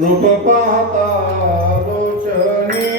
रूप पाहता लोचनी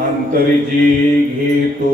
अंतरजी घेतो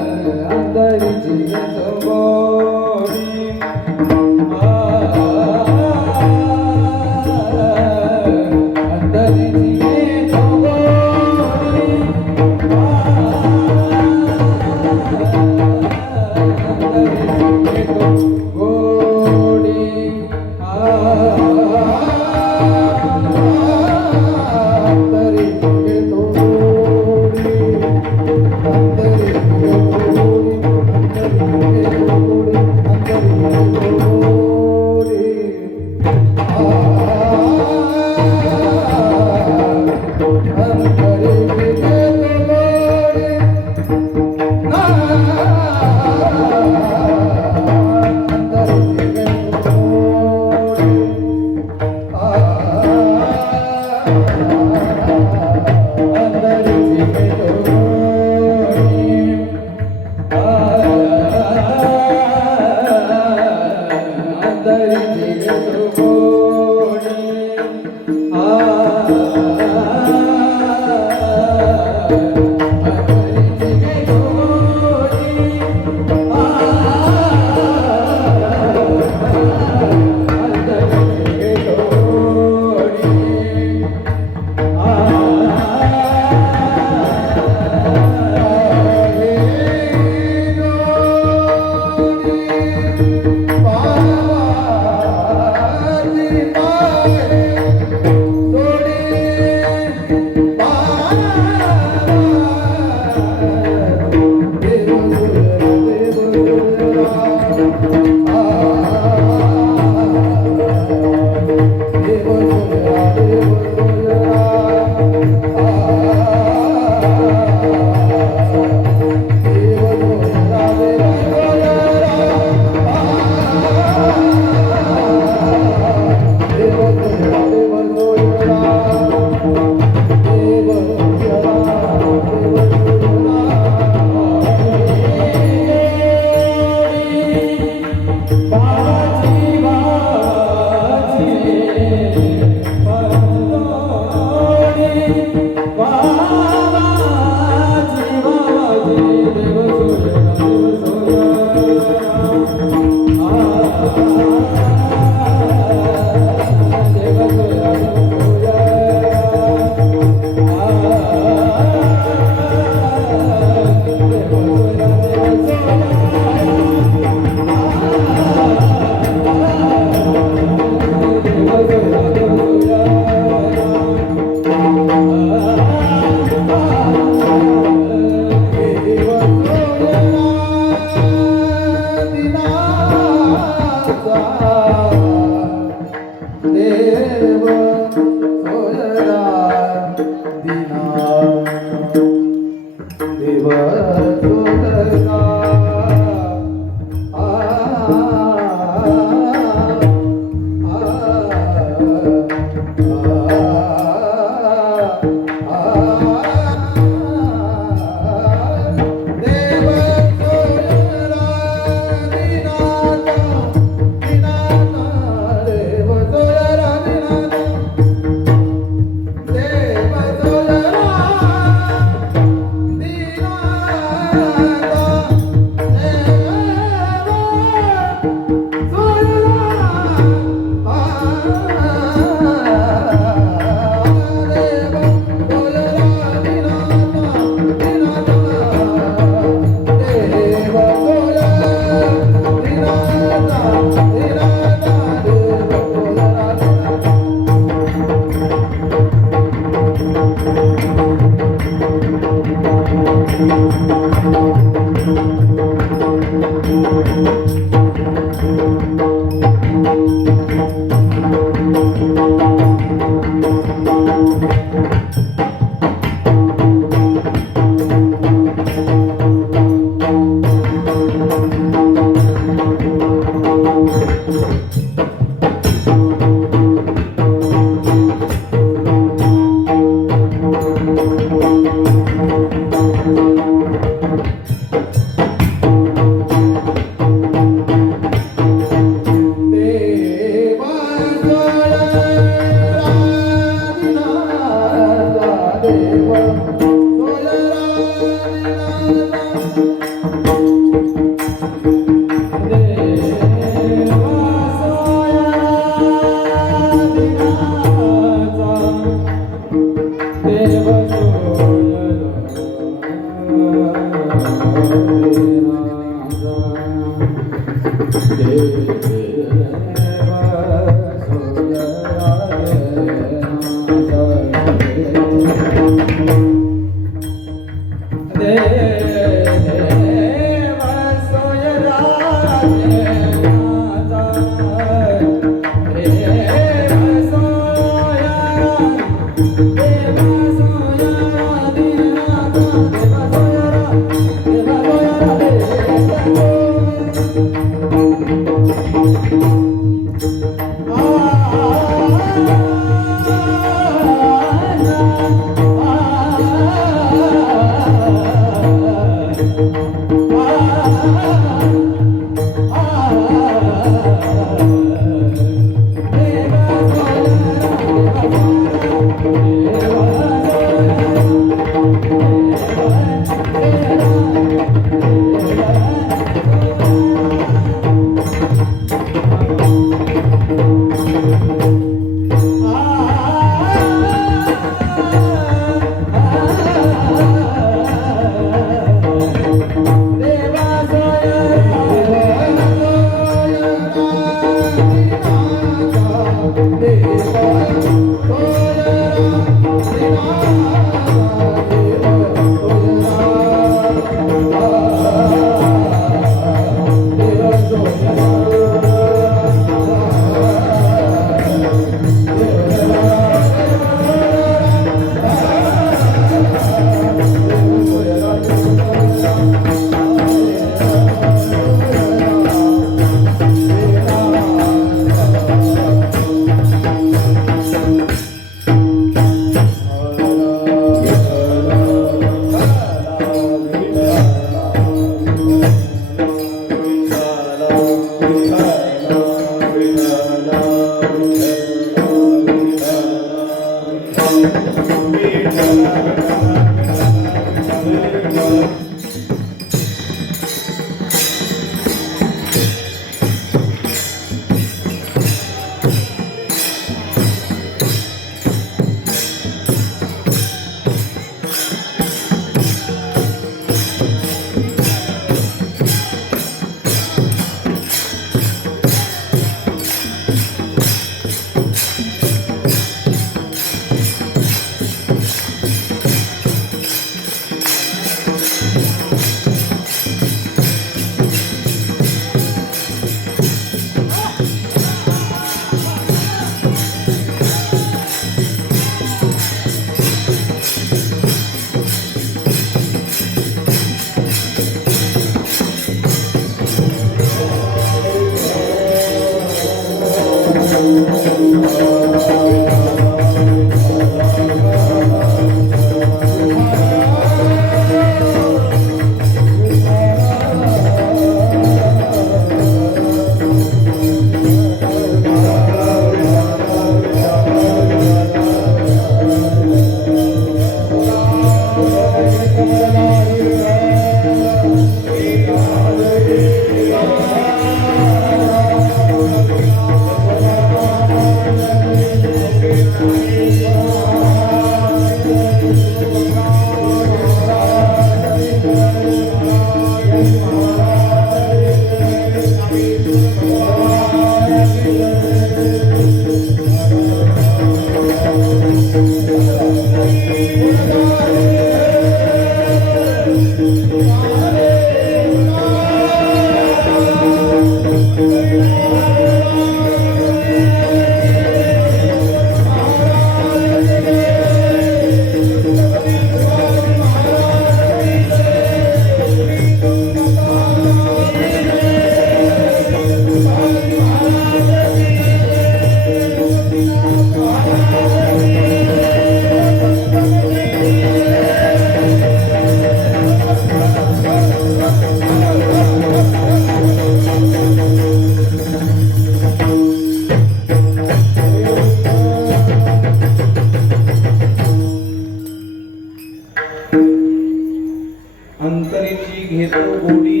घेतो गोडी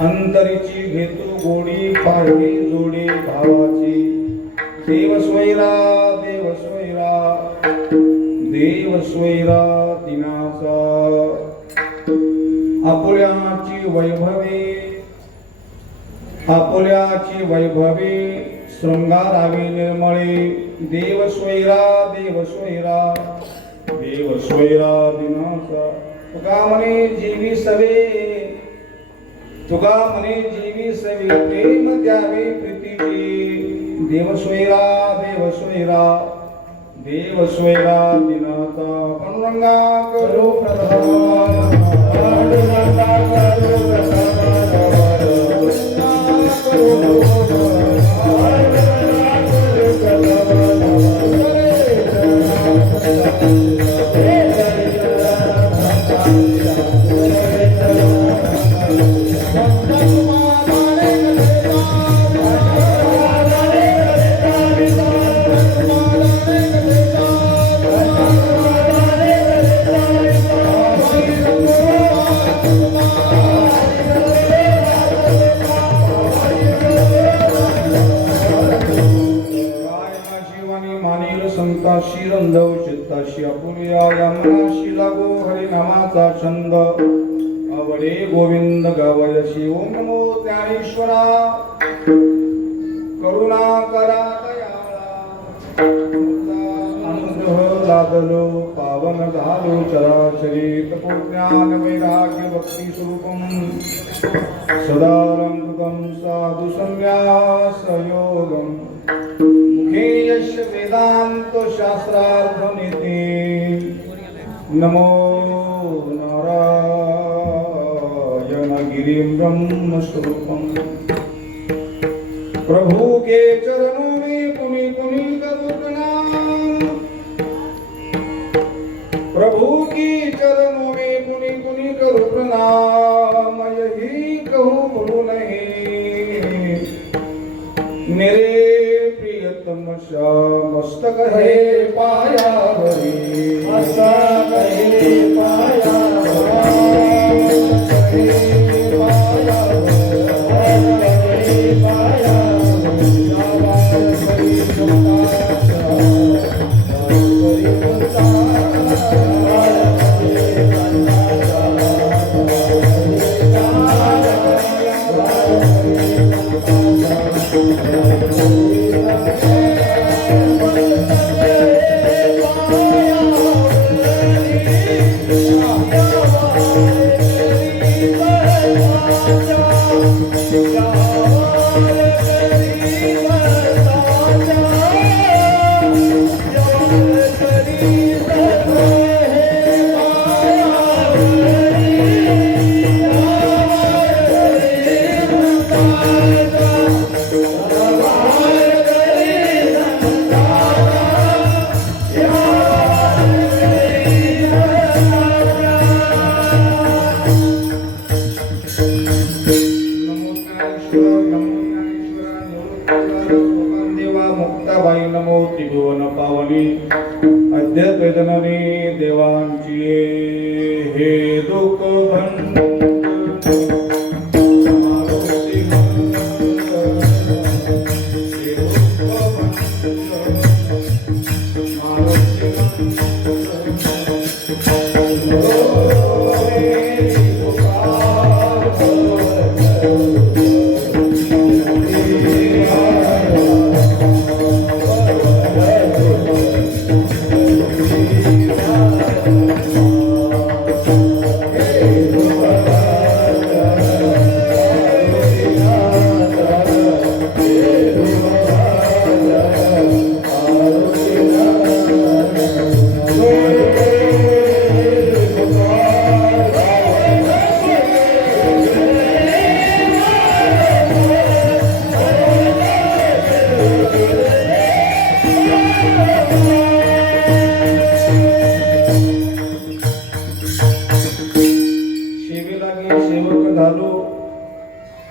अंतरीची घेतो गोडी पारडी जोडे भावाची देव स्वैरा दिनाचा आपुल्याची वैभवे शृंगारावी निर्मळे देव स्वैरा दिनाचा तुका म्हणे जीवी सवे प्रेम द्यावे प्रीतीची देव स्वैरा दिनाचा पांडुरंगा करो प्रधान संताशी रंधव चित्ताशी आपुल्या यमनाशी लागो हरिनामाचा छंद आवडे गोविंद गावयशी ओम नमो ज्ञानेश्वरा करुणा करा दयाळा अनुग्रह लादलो पावन झालो चराचरी तपोज्ञान वैराग्य भक्ती स्वरूपम सदालंकृतं साधु संन्यासयोगम् मुखे यश वेदांत शास्त्रार्थनीति नमो नारायण गिरिं ब्रह्मस्वरूपम् प्रभु के चरणों में पुनि पुनि करो प्रणाम प्रभु की चरणों में पुनि पुनि करो प्रणाम यही कहूँ बोलू नहीं मेरे मस्तक है पाया भरी मस्तक है पाया मुक्ताबाई नमो त्रिभुवन पावनी अद्यत्वेदननी देवांची हे दुःख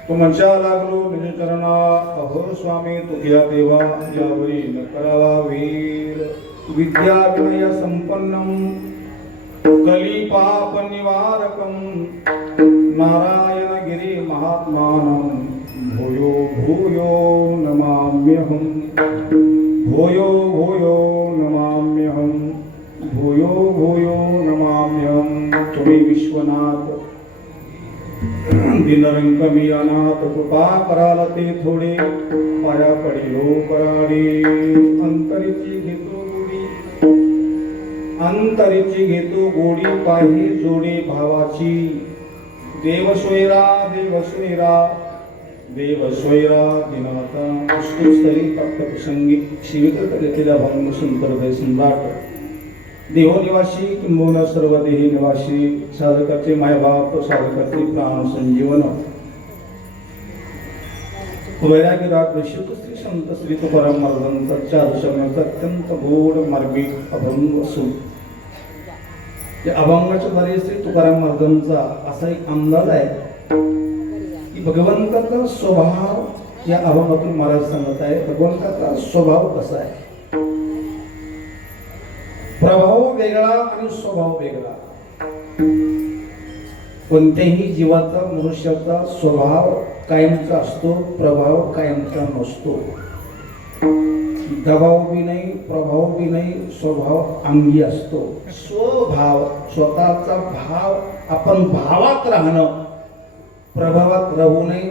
तुमच्या लागलो निज चरणा अहो स्वामी तुझ्या देवा यावरी न करावा वीर विद्या विनय संपन्नम कलिपाप निवारकं नारायणगिरि महात्मानं भूयो भूयो नमाम्यहं भूयो भूयो नमाम्यहं भूयो भूयो नमाम्यहं तुम्ही विश्वनाथ दिनरंकमी अनाथ कृपा कराल ते थोडे पाया पडिलो पराडे अंतरीची घेतो गोडी अंतरीची घेतो गोडी पाही जोडी भावाची देवस्वैरा देवस्वैरा देवस्वैरा दिनाता पुष्कळस्थळी तत्प्रसंगी शिवित घेतलेल्या भंग सुंदर सम्राट देवनिवासी किंबहुना सर्व देही निवासी साधकाचे मायबाप साधकाचे प्राण संजीवन वैरागी राग शुद्ध श्री संत श्री तुकाराम महाराजांचा चार शब्दांचा अत्यंत गोड मार्मिक अभंग असून या अभंगाच्या द्वारे श्री तुकाराम महाराजांचा असा एक अंदाज आहे की भगवंताचा स्वभाव या अभंगातून महाराज सांगत आहे. भगवंताचा स्वभाव कसा आहे, प्रभाव वेगळा आणि स्वभाव वेगळा. कोणत्याही जीवाचा मनुष्याचा स्वभाव कायमचा असतो, प्रभाव कायमचा नसतो. दबाव बी नाही, प्रभाव बी नाही, स्वभाव अंगी असतो. स्वभाव स्वतःचा भाव, आपण भावात राहणं, प्रभावात राहू नये,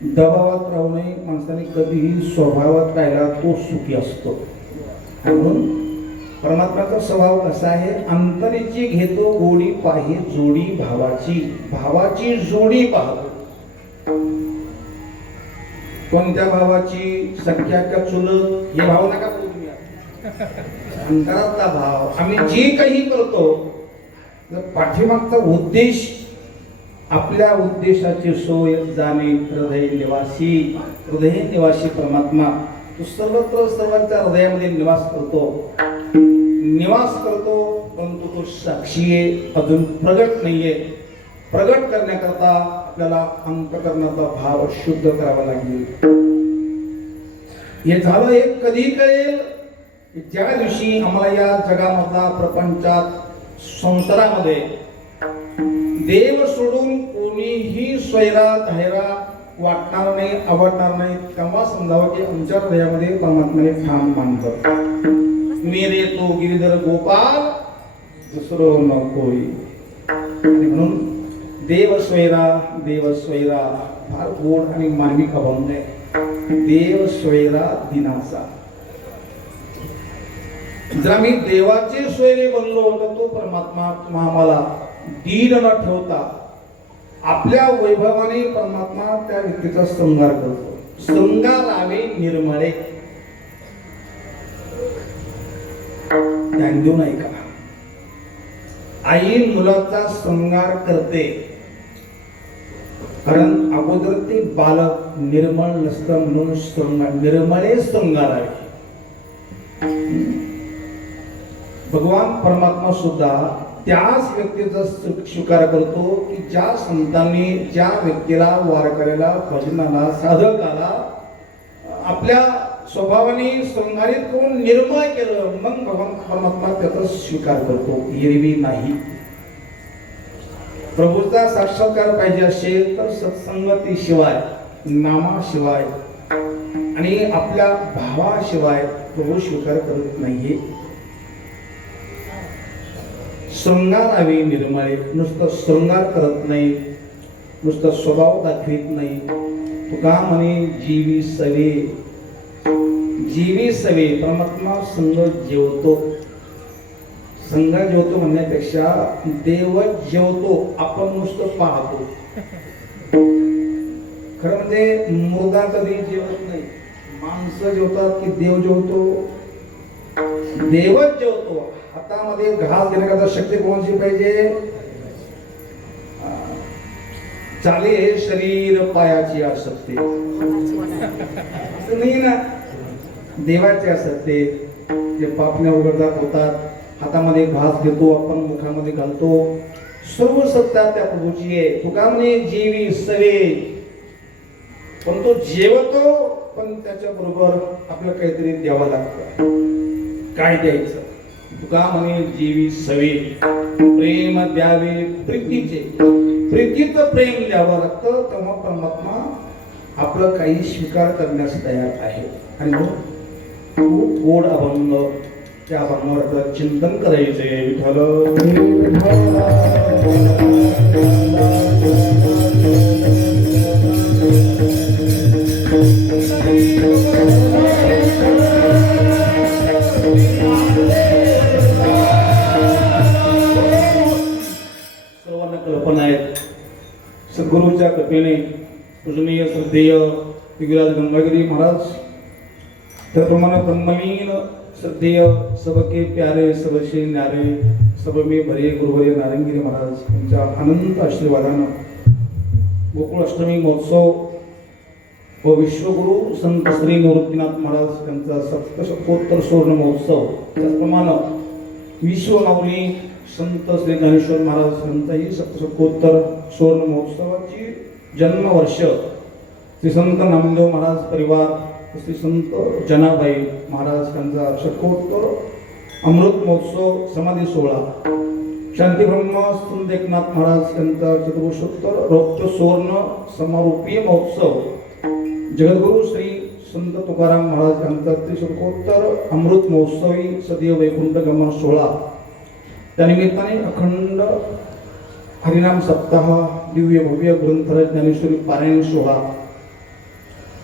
दबावात राहू नये. माणसाने कधीही स्वभावात राहिला तो सुखी असतो. म्हणून परमात्म्याचा स्वभाव कसा आहे, अंतरीची घेतो गोडी पाही जोडी भावाची, भावाची जोडी पाहतो. कोणत्या भावाची, संख्या का चुलत हे भाव नका बोलू तुम्ही. अंतरातला भाव. आम्ही जे काही करतो पाठीमागचा उद्देश, आपल्या उद्देशाची सोय जाणे. हृदय निवासी, हृदय निवासी परमात्मा तो सर्वत्र सर्वांच्या हृदयामध्ये निवास करतो, परंतु तो साक्षी आहे, अजून प्रगट नाहीये. प्रगट करण्याकरता आपल्याला अंतःकरणाचा भाव शुद्ध करावा लागेल. हे झालं हे कधी कळेल, ज्या दिवशी आम्हाला या जगामधला प्रपंचात संसारामध्ये देव सोडून कोणीही स्वैरा धायरा वाटणार नाही, आवडणार नाही. तेव्हा समजावं की आमच्या हृदयामध्ये परमात्म्याने ठाम मानतात. मेरे तो गिरीधर गोपाल दुसरं न कोई. म्हणून देवस्वैरा देवस्वैरा फार गोड आणि मार्मिक अभंग आहे. देवस्वैरा दिनाचा. जर आम्ही देवाचे स्वैरे बनलो तर तो परमात्मा आम्हाला दीन न ठेवता आपल्या वैभवाने परमात्मा त्या व्यक्तीचा शृंगार करतो. शृंगारावे निर्मळे. ध्यान देऊन ऐका. आई मुलाचा शृंगार करते, कारण अगोदर ते बालक निर्मळ नसतं म्हणून शृंगार निर्मळे शृंगारावे. भगवान परमात्मा सुद्धा त्याच व्यक्तीचा स्वीकार करतो की ज्या संतांनी ज्या व्यक्तीला, वारकऱ्याला, भजनाला, साधकाला आपल्या स्वभावाने शृंगारित करून निर्मळ केलं, मग भगवान परमात्मा त्याचा स्वीकार करतो, एरवी नाही. प्रभूचा साक्षात्कार पाहिजे असेल तर सत्संगतीशिवाय, नामाशिवाय आणि आपल्या भावाशिवाय प्रभू स्वीकार करत नाहीये. शृंगारावे निर्मळे. नुसतं शृंगार करत नाही, नुसतं स्वभाव दाखवित नाही. तुका म्हणे जीवी सवे, जीवी सवे. परमात्मा संग जेवतो. संग जेवतो म्हणण्यापेक्षा देव जेवतो, आपण नुसतं पाहतो. खरं म्हणजे मुर्दा कधी जेवत नाही. माणसं जेवतात की देव जेवतो? देवच जेवतो. हातामध्ये घास घेण्याकरता शक्ती कोणाची पाहिजे? चाले शरीर पायाची आसक्ती नाही ना, देवाचे असते. ते पापण्या उघडतात होतात, हातामध्ये घास घेतो आपण, मुखामध्ये घालतो. सर्व सत्ता त्या प्रभूची आहे. तुका म्हणे जीवी सवे. पण तो जेवतो, पण त्याच्या बरोबर आपल्याला काहीतरी द्यावं लागतं. काय द्यायचं? तुका म्हणे जीवी सवे प्रेम द्यावे प्रीतीचे, प्रीतीचं प्रेम द्यावं लागतं, तेव्हा परमात्मा आपलं काही स्वीकार करण्यास तयार आहे. आणि खूप गोड अभंग, त्या अभंगावर चिंतन करायचे. विठ्ठल सर्वांना कल्पना आहेत. सद्गुरूच्या कृपेने पूजनीय श्रद्धेय दिग्विराज गंगागिरी महाराज, त्याप्रमाणे ब्रह्मलीन श्रद्धेय सबके प्यारे सबसे न्यारे सब में भरे गुरुवर्य नारायणगिरी महाराज यांच्या अनंत आशीर्वादानं गोकुळ अष्टमी महोत्सव व विश्वगुरु संत श्री निवृत्तीनाथ महाराज यांचा सप्तशतकोत्तर सुवर्ण महोत्सव, त्याचप्रमाणे विश्वमाऊली संत श्री ज्ञानेश्वर महाराज यांचाही सप्तशतकोत्तर सुवर्ण महोत्सवाची जन्मवर्ष, श्री संत नामदेव महाराज परिवार, श्री संत जनाबाई महाराज यांचा शतकोत्तर अमृत महोत्सव समाधी सोहळा, शांतीब्रह्म संत एकनाथ महाराज यांचा चतुर्वर्षोत्तर रौप्य सुवर्ण समारोपीय महोत्सव, जगद्गुरु श्री संत तुकाराम महाराज यांचा त्रिशतकोत्तर अमृत महोत्सवी सदैव वैकुंठ गमन सोहळा, त्यानिमित्ताने अखंड हरिनाम सप्ताह, दिव्य भव्य ग्रंथराज ज्ञानेश्वरी पारायण सोहळा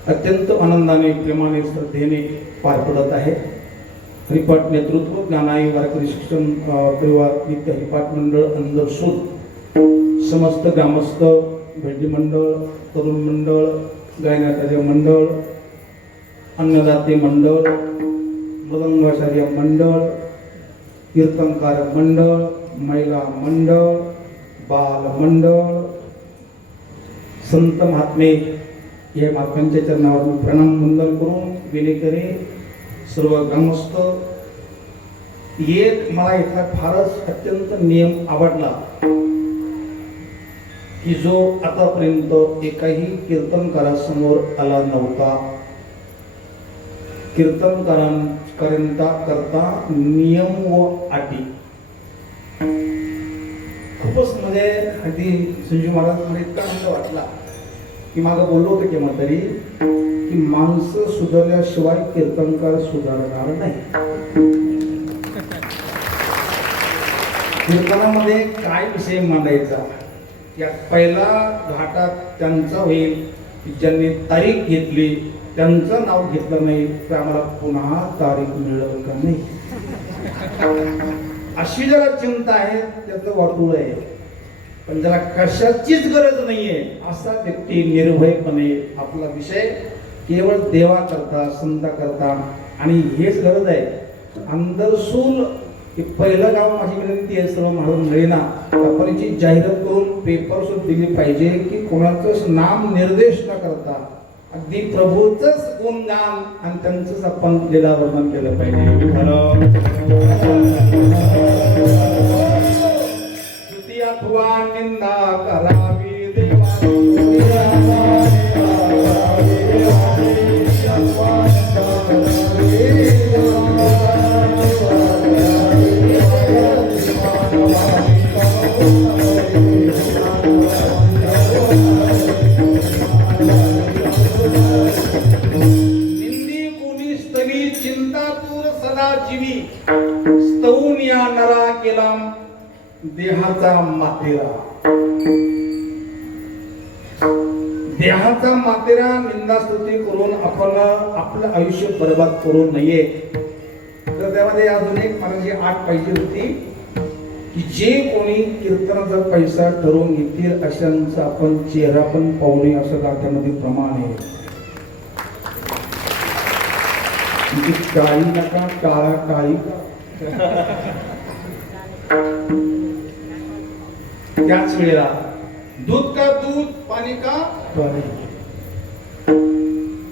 अत्यंत आनंदाने प्रेमाने श्रद्धेने पार पडत आहे. हरिपाठ नेतृत्व ज्ञानाई वारकरी शिक्षण परिवार नित्य हरिपाठ मंडळ अंदरसून समस्त ग्रामस्थ, भेटी मंडळ, तरुण मंडळ, गायनाचार्य मंडळ, अन्नदाते मंडळ, मृदंगाचार्य मंडळ, कीर्तनकार मंडळ, महिला मंडळ, बाल मंडळ, संत महात्मे या महात्म्यांच्या चरणावर प्रणाम वंदन करून विनय सर्व ग्रामस्थ. एक मला इथला फारच अत्यंत नियम आवडला की जो आतापर्यंत एकाही कीर्तनकारासमोर आला नव्हता. कीर्तनकारांकरिता करता नियम व अटी खूपच म्हणजे अगदी संजीव महाराज मला इतका आनंद वाटला की मागं बोललो होतं केव्हा तरी की माणसं सुधारल्याशिवाय कीर्तनकार सुधारणार नाही. कीर्तनामध्ये काय विषय मांडायचा, या पहिला घाटात त्यांचा होईल की ज्यांनी तारीख घेतली त्यांचं नाव घेतलं नाही तर आम्हाला पुन्हा तारीख मिळेल का नाही, अशी ज्याला चिंता आहे त्याचं वाटूळ आहे. पण ज्याला कशाचीच गरज नाहीये असा व्यक्ती निर्भयपणे आपला विषय केवळ देवा करता, संता करता, आणि हेच गरज आहे. अंदरसूल हे पहिलं गाव, माझी विनंती आहे सर्व मंडळींना, आपण याची जाहिरात करून पेपर सुद्धा दिली पाहिजे की कोणाचंच नाम निर्देश न करता अगदी प्रभूचंच गुणगान आणि त्यांचंच आपण लीला वर्णन केलं पाहिजे. द्वितीया निंदा करावी स्तवून या नरा केला देहाचा मातेरा. देहाचा मातेरा निंदास्तुती करून आपण आपलं आयुष्य बर्बाद करू नये. तर त्यामध्ये अजून एक माझी आठ पाहिजे होती की जे कोणी कीर्तनाचा पैसा ठरवून घेतील अशांचा आपण चेहरा पण पाहू नये असं गाथ्यामध्ये प्रमाण आहे. काळी नका, काळा काळी त्याच वेळेला दूध का दूध, पाणी का पाणी.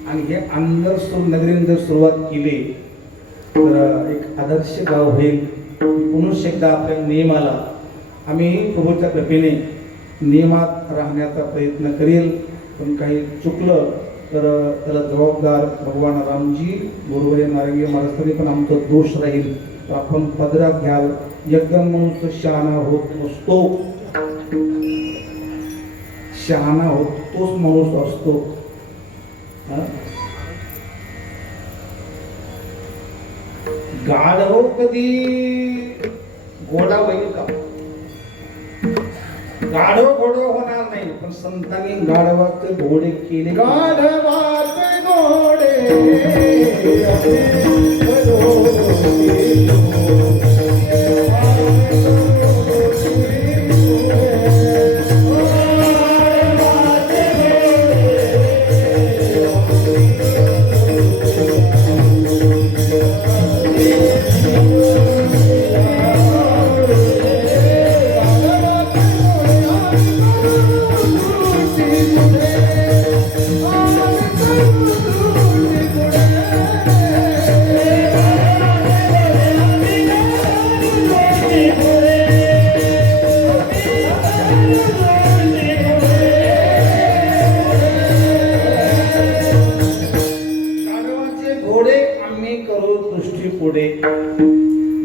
आणि हे अंदरसूर नगरीने जर सुरुवात केली तर एक आदर्श गाव होईल. पुन्हा एकदा आपल्या नियमाला आम्ही प्रभूच्या कृपेने नियमात राहण्याचा प्रयत्न करेल. पण काही चुकलं तर त्याला जबाबदार भगवान रामजी बरोबर आहे नारंगी महाराज, तरी पण आमचा दोष राहील तर आपण पदरात घ्याल. एकदम माणूस शहाणा होत नसतो, शहाणा होत तोच माणूस असतो. गाढव कधी घोडा होईल का? गाढव घोडा होणार नाही, पण संतांनी गाढवाचे घोडे केले. गाढवाचे घोडे पुढे.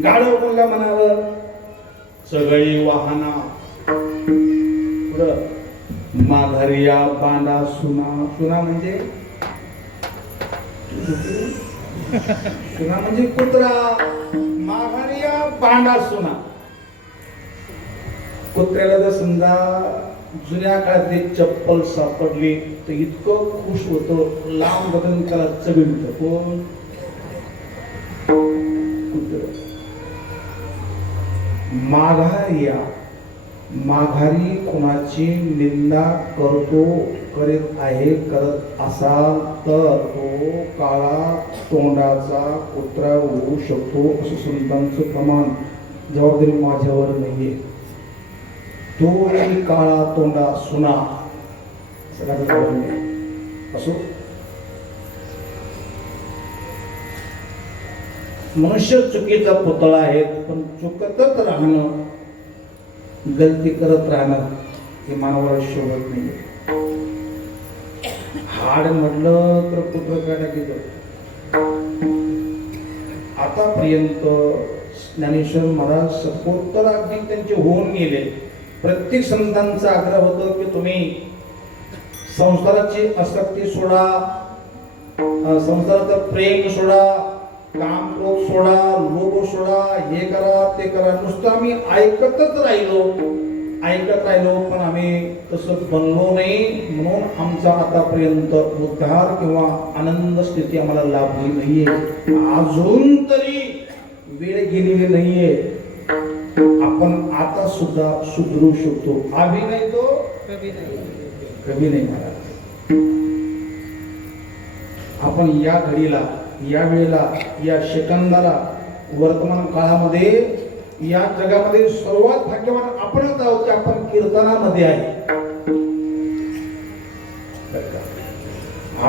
गाढव कोणला म्हणावं? सगळी वाहना माघारिया बांडा सुना. सुना म्हणजे सुना म्हणजे कुत्रा. माघारिया बांडा सुना. कुत्र्याला जर समजा जुन्या काळातली चप्पल सापडली तर इतकं खुश होतं, लांब बघून त्याला चढवतं. कोण? माघारिया. माघारी कोणाची निंदा करीत आहे, करत असाल तर तो काळा तोंडाचा कुत्रा होऊ शकतो असं संतांचं प्रमाण. जबाबदारी माझ्यावर नाहीये. तो काळा तोंडा सुना असो. मनुष्य चुकीचा पुतळा आहेत, पण चुकतच राहणं, गलती करत राहणं हे मानवाला शोभत नाही. हाड म्हटलं तर पुत्र काय टाकीचं. आतापर्यंत ज्ञानेश्वर महाराज सत्पोत्तर अगदी त्यांचे होऊन गेले. प्रत्येक संतांचा आग्रह होतो की तुम्ही संसाराची आसक्ती सोडा, संसाराचं प्रेम सोडा, काम क्रोध सोडा, लोभ सोडा, हे करा ते करा. नुसतं आम्ही ऐकत राहिलो, पण आम्ही तसं बनलो नाही. म्हणून आमचा आतापर्यंत उद्धार किंवा आनंद स्थिती आम्हाला लाभली नाहीये. अजून तरी वेळ गेलेली नाहीये. आपण आता सुद्धा सुधरू शकतो. अभिनय तो कभी नाही मला. आपण या घडीला, या वेळेला, या सेकंदाला, वर्तमान काळामध्ये, या जगामध्ये सर्वात भाग्यवान आपणच आहोत की आपण कीर्तनामध्ये आहे.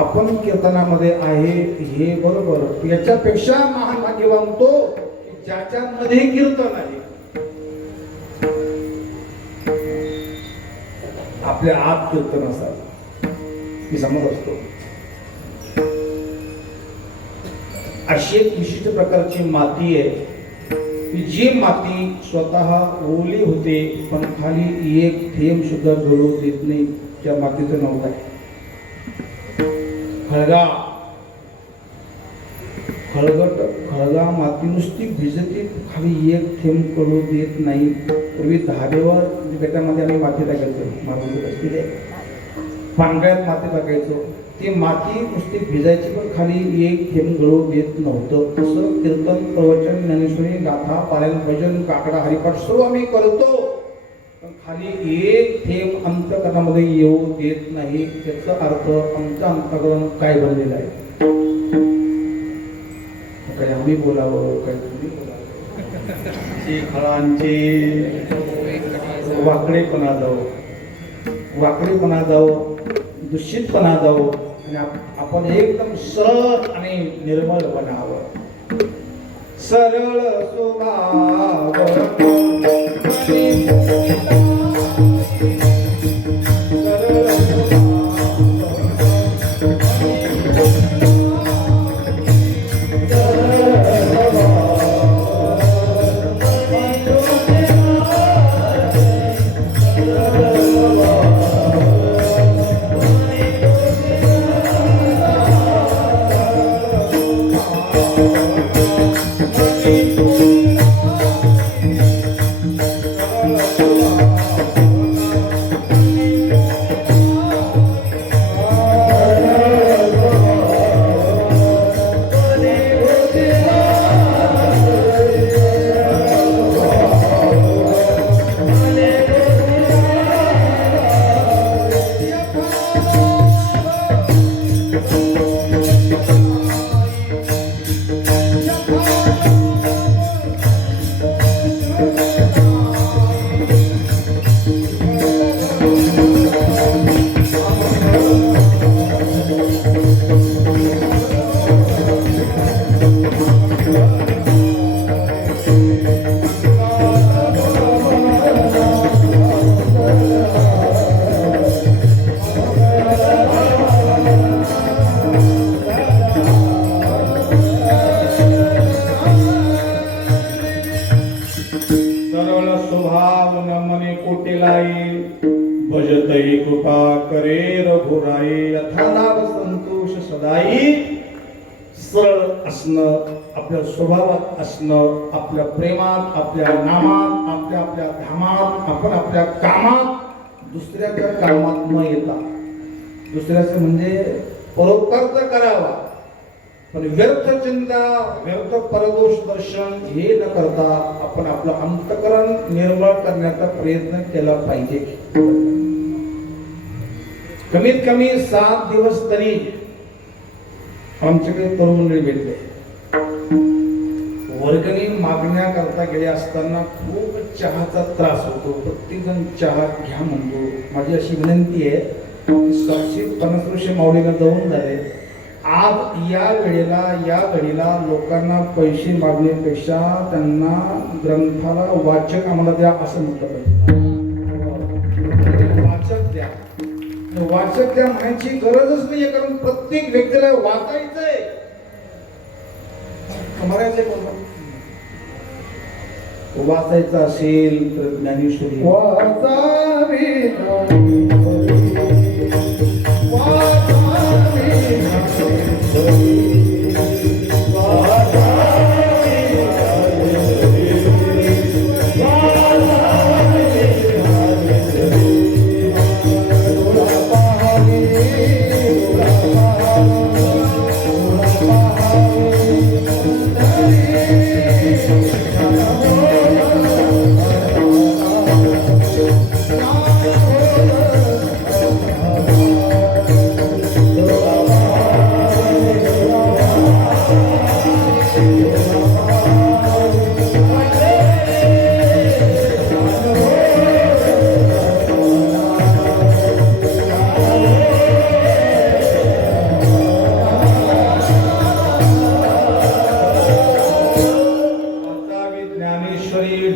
आपण कीर्तनामध्ये आहे हे बरोबर. याच्यापेक्षा महान भाग्यवान तो ज्याच्यामध्ये कीर्तन आहे. आपल्या आत कीर्तन असावं मी समज असतो. अशी एक विशिष्ट प्रकारची माती आहे की जी माती स्वतः ओली होते, पण खाली एक थेंब सुद्धा गळू देत नाही. त्या मातीचं नाव काय? खळगा. खळगा माती नुसती भिजती, खाली एक थेंब गळू देत नाही. पूर्वी धारेवर बेटामध्ये आम्ही माती टाकायचो, माती असते पांढऱ्यात माती टाकायचो. ती माती नुसती भिजायची, पण खाली एक थेंब गळू देत नव्हतं. तसं कीर्तन, प्रवचन, ज्ञानेश्वरी, गाथा, पारायण, भजन, काकडा, हरिपाठ सर्व आम्ही करतो, पण खाली एक थेंब अंतःकरणामध्ये येऊ देत नाही. याचा अर्थ आमचं अंतःकरण काय बनलेलं आहे? काय आम्ही बोलावं, काय तुम्ही बोलावं? फळांचे वाकडेपणा जावं, दूषितपणा जावं, आणि आपण एकदम सरळ आणि निर्मळ बनावं. सरळ स्वभाव सरळ भजतई कृपा करे रघुराई यथालाभ संतोष सदाई. सरळ असणं, आपल्या स्वभावात असणं, आपल्या प्रेमात, आपल्या नामात, आपल्या आपल्या धामात, आपण आपल्या कामात दुसऱ्याच्या कामात न येता, दुसऱ्याचं म्हणजे परोपकार तर करावा, पण व्यर्थ चिंता, व्यर्थ परदोष दर्शन हे न करता आपण आपलं अंतःकरण निर्मळ करण्याचा प्रयत्न केला पाहिजे. कमीत कमी 7 दिवस तरी आमच्याकडे तरुण मंडळी भेटले. वर्गणी मागण्या करता गेले असताना खूप चहाचा त्रास होतो. प्रत्येक जण चहा घ्या म्हणतो. माझी अशी विनंती आहे की 750 माऊलीला जाऊन झाले, आज या वेळेला या घडीला लोकांना पैसे मागण्यापेक्षा त्यांना ग्रंथाला वाचक आम्हाला द्या असं म्हटलं पाहिजे. वाचक द्या, वाचक द्या म्हणायची गरजच नाहीये, कारण प्रत्येक व्यक्तीला वाचायचंय. वाचायचं असेल तर ज्ञानेश्वरी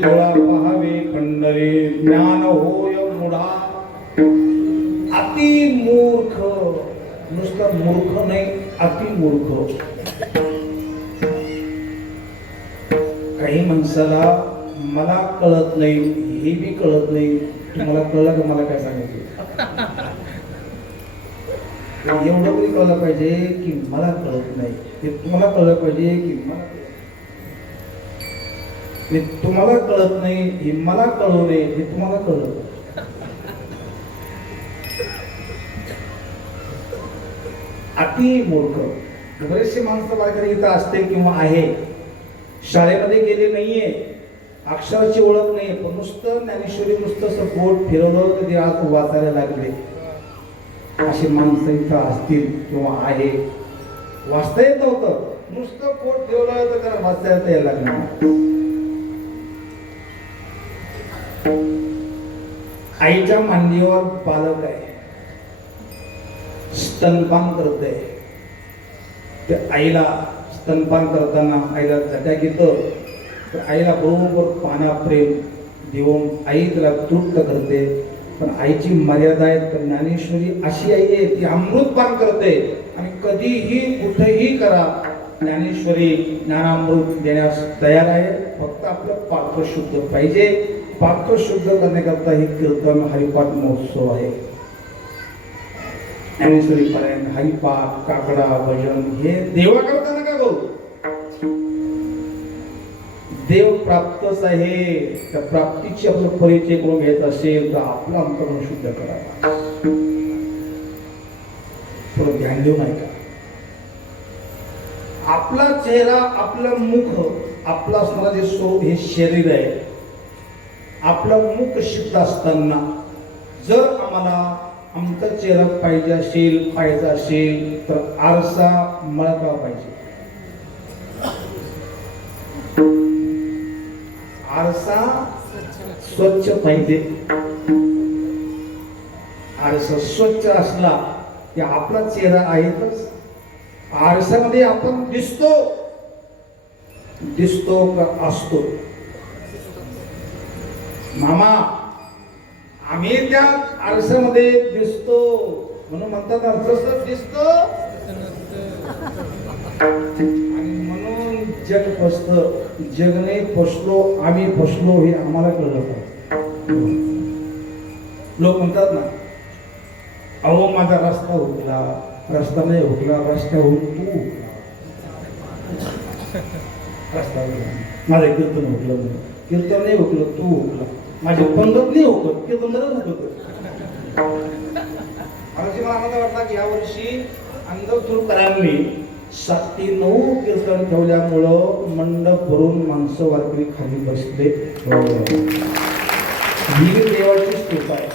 डोळा पहावे खंडरे ज्ञान होय मुढा. अति मूर्ख, नुसतं मूर्ख नाही, अति मूर्ख. काही माणसाला मला कळत नाही हे बी कळत नाही. तुम्हाला कळलं का मला काय सांगायचं? एवढं तरी कळलं पाहिजे की मला कळत नाही. ते तुम्हाला कळलं पाहिजे की मला तुम्हाला कळत नाही हे मला कळू नये हे तुम्हाला कळलं. अति मूर्ख. बरेचसे माणसं माझ्याकडे इथं असते किंवा आहे, शाळेमध्ये गेले नाहीये, अक्षराची ओळख नाहीये, पण नुसतं ज्ञानेश्वरी नुसतं बोट फिरवलं तर ते आज वाचायला लागले. अशी माणसं इथं असतील किंवा आहे. वाचता येत नव्हतं, नुसतं पोट फिरवलं तर त्याला वाचायला यायला लागलं. आईच्या मांडीवर बालक आहे, स्तनपान करते. ते आईला स्तनपान करताना आईला झटक येतं, तर आईला बरोबर पाना प्रेम देऊन आई त्याला तृप्त करते. पण आईची मर्यादा आहे. तर ज्ञानेश्वरी अशी आई आहे ती अमृतपान करते आणि कधीही कुठेही करा ज्ञानेश्वरी ज्ञानामृत देण्यास तयार आहे. फक्त आपलं पात्र शुद्ध पाहिजे. पात्र शुद्ध करण्याकरता ही कीर्तन हरिपाठ महोत्सव आहे. ज्ञानेश्वरी पारायण, हरिपाठ, काकडा, भजन हे देवा करता नका करू. देव प्राप्तच आहे. त्या प्राप्तीची आपला परिचय करून घ्यायचा असेल तर आपलं अंतर्मन शुद्ध करा. थोडं ध्यान देऊ नाही का? आपला चेहरा, आपलं मुख, आपला असणारा जे स्वरूप हे शरीर आहे. आपलं मुख शुद्ध असताना जर आम्हाला आमचा चेहरा पाहिजे असेल, पाहायचा असेल तर आरसा मळका पाहिजे. आरसा स्वच्छ पाहिजे. आरसा स्वच्छ असला की आपला चेहरा आहेतच. आरशामध्ये आपण दिसतो का असतो? मामा, आम्ही त्या आरशामध्ये दिसतो म्हणून म्हणतात आरसा दिसतो आणि म्हणून जग फसतं. जगने फसलो, आम्ही फसलो हे आम्हाला कळलं पाहिजे. लोक म्हणतात ना, अहो माझा रस्ता हुकला, रस्ता नाही हुकला, रस्त्याहून तू हुकला. रस्ता माझं कीर्तन हुकलं म्हणून, कीर्तन नाही हुकलं, तू हुकला. माझे पंगत नाही हुकत, कीर्तनच हुकत. मला वाटला की यावर्षी अंधतुरकरांनी 7 ते 9 कीर्तन ठेवल्यामुळं मंडप भरून माणसं वारकरी खाली बसले. ही देवाची स्तुती आहे.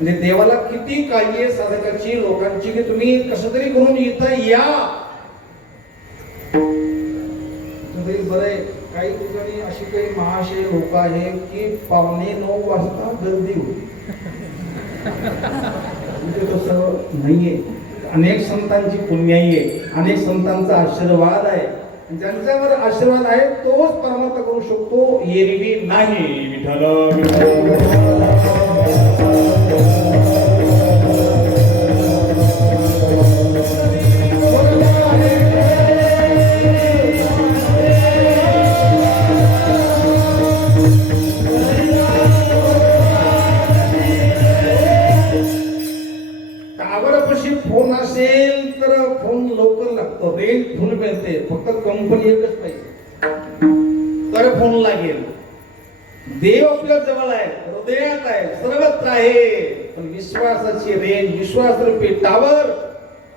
म्हणजे देवाला किती काळजी आहे साधकाची, लोकांची, की तुम्ही कसं तरी करून इथं या. बरं आहे. काही ठिकाणी अशी काही महाशय लोक आहे की 8:45 वाजता गर्दी होती. म्हणजे तसं नाहीये. अनेक संतांची पुण्याई आहे, अनेक संतांचा आशीर्वाद आहे. ज्यांच्यावर आशीर्वाद आहे तोच परमात्मा करू शकतो, एरवी नाही. विठ्ठल फोन असेल तर फोन लवकर लागतो, रेंज फुल मिळते. फक्त कंपनी एकच पाहिजे तर फोन लागेल. देव आपल्या जवळ आहे, हृदयात आहे, सर्वत्र आहे. पण विश्वासाची रेंज, विश्वास रूपी टावर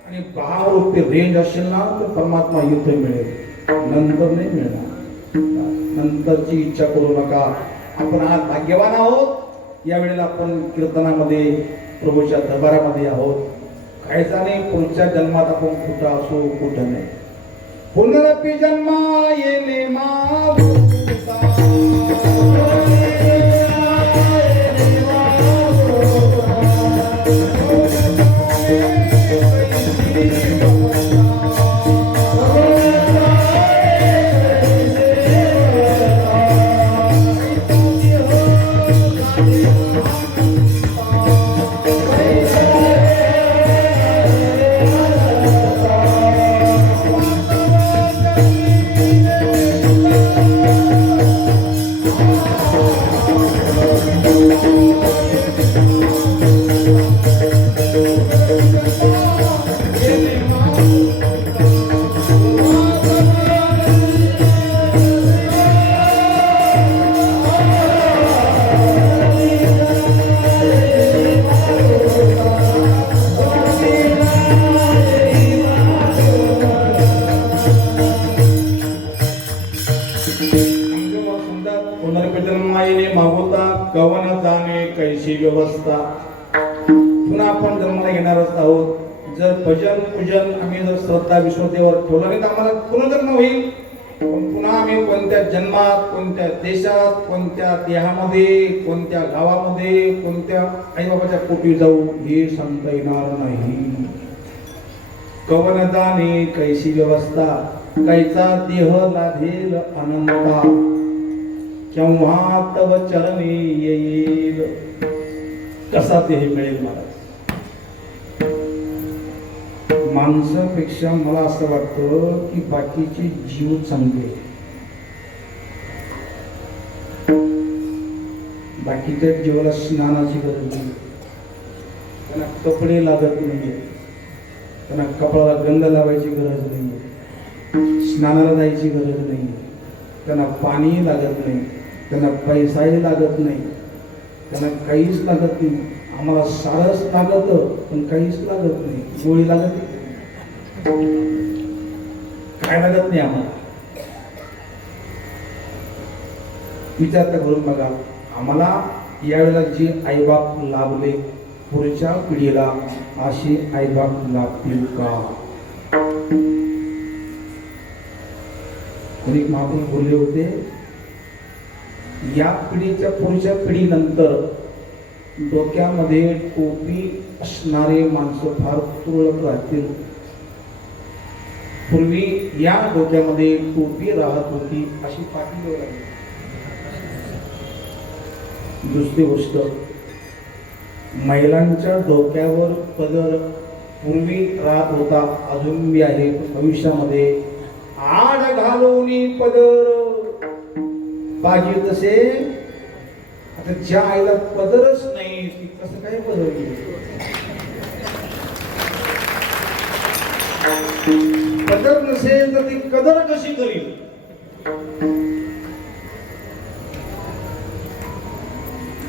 आणि भाव रूपी रेंज असेल ना तर परमात्मा इथे मिळेल. नंतर नाही मिळणार. नंतरची इच्छा करू नका. आपण आज भाग्यवान आहोत. या वेळेला आपण कीर्तनामध्ये प्रभूच्या दरबारामध्ये आहोत. कायचा नाही, पुढच्या जन्मात आपण कुठं असो कुठं नाही. पुनरपि जन्मा येणे कवन जाणे कैसी व्यवस्था. पुन्हा आपण जन्माला येणारच आहोत. जर भजन पूजन आम्ही जर श्रद्धा विश्वासावर ठेवलं नाही तर आम्हाला पुनर्जन्म होईल. पण पुन्हा आम्ही कोणत्या जन्मात, कोणत्या देशात, कोणत्या देहामध्ये, कोणत्या गावामध्ये, कोणत्या आईबाबाच्या पोटी जाऊ हे सांगता येणार नाही. कवन जाणे कैसी व्यवस्था, कैचा देह लाभेल अनंता, केव्हा तव चरणी येईल. कसा देह मिळेल महाराज. माणसापेक्षा मला असं वाटतं की बाकीचे जीव चांगले. बाकीच्या जीवाला स्नानाची गरज नाही, त्यांना कपडे लागत नाहीये, त्यांना कपडाला गंध लावायची गरज नाहीये, स्नानाला जायची गरज नाहीये. त्यांना पाणी लागत नाही, त्यांना पैसाही लागत नाही, त्यांना काहीच लागत नाही. आम्हाला सारच लागत पण काहीच लागत नाही. गोळी लागत नाही, काय लागत नाही आम्हाला. विचार करून बघा, आम्हाला यावेळेला जे आईबाप लाभले पुढच्या पिढीला अशी आईबाप लाभतील का? कोणी महापुरुष बोलले होते, या पिढीच्या पुढच्या पिढीनंतर डोक्यामध्ये टोपी असणारे माणसं फार तुरळक राहतील. पूर्वी या डोक्यामध्ये टोपी राहत होती अशी पाठी लागली. दुसरी गोष्ट, महिलांच्या डोक्यावर पदर पूर्वी राहत होता, अजून बी आहे, भविष्यामध्ये आड घालून पदर पाहिजे तसे. आता ज्या आईला पदरच नाही ती कसं काय पदर घेईल? पदर नसेल तर ती कदर कशी करील?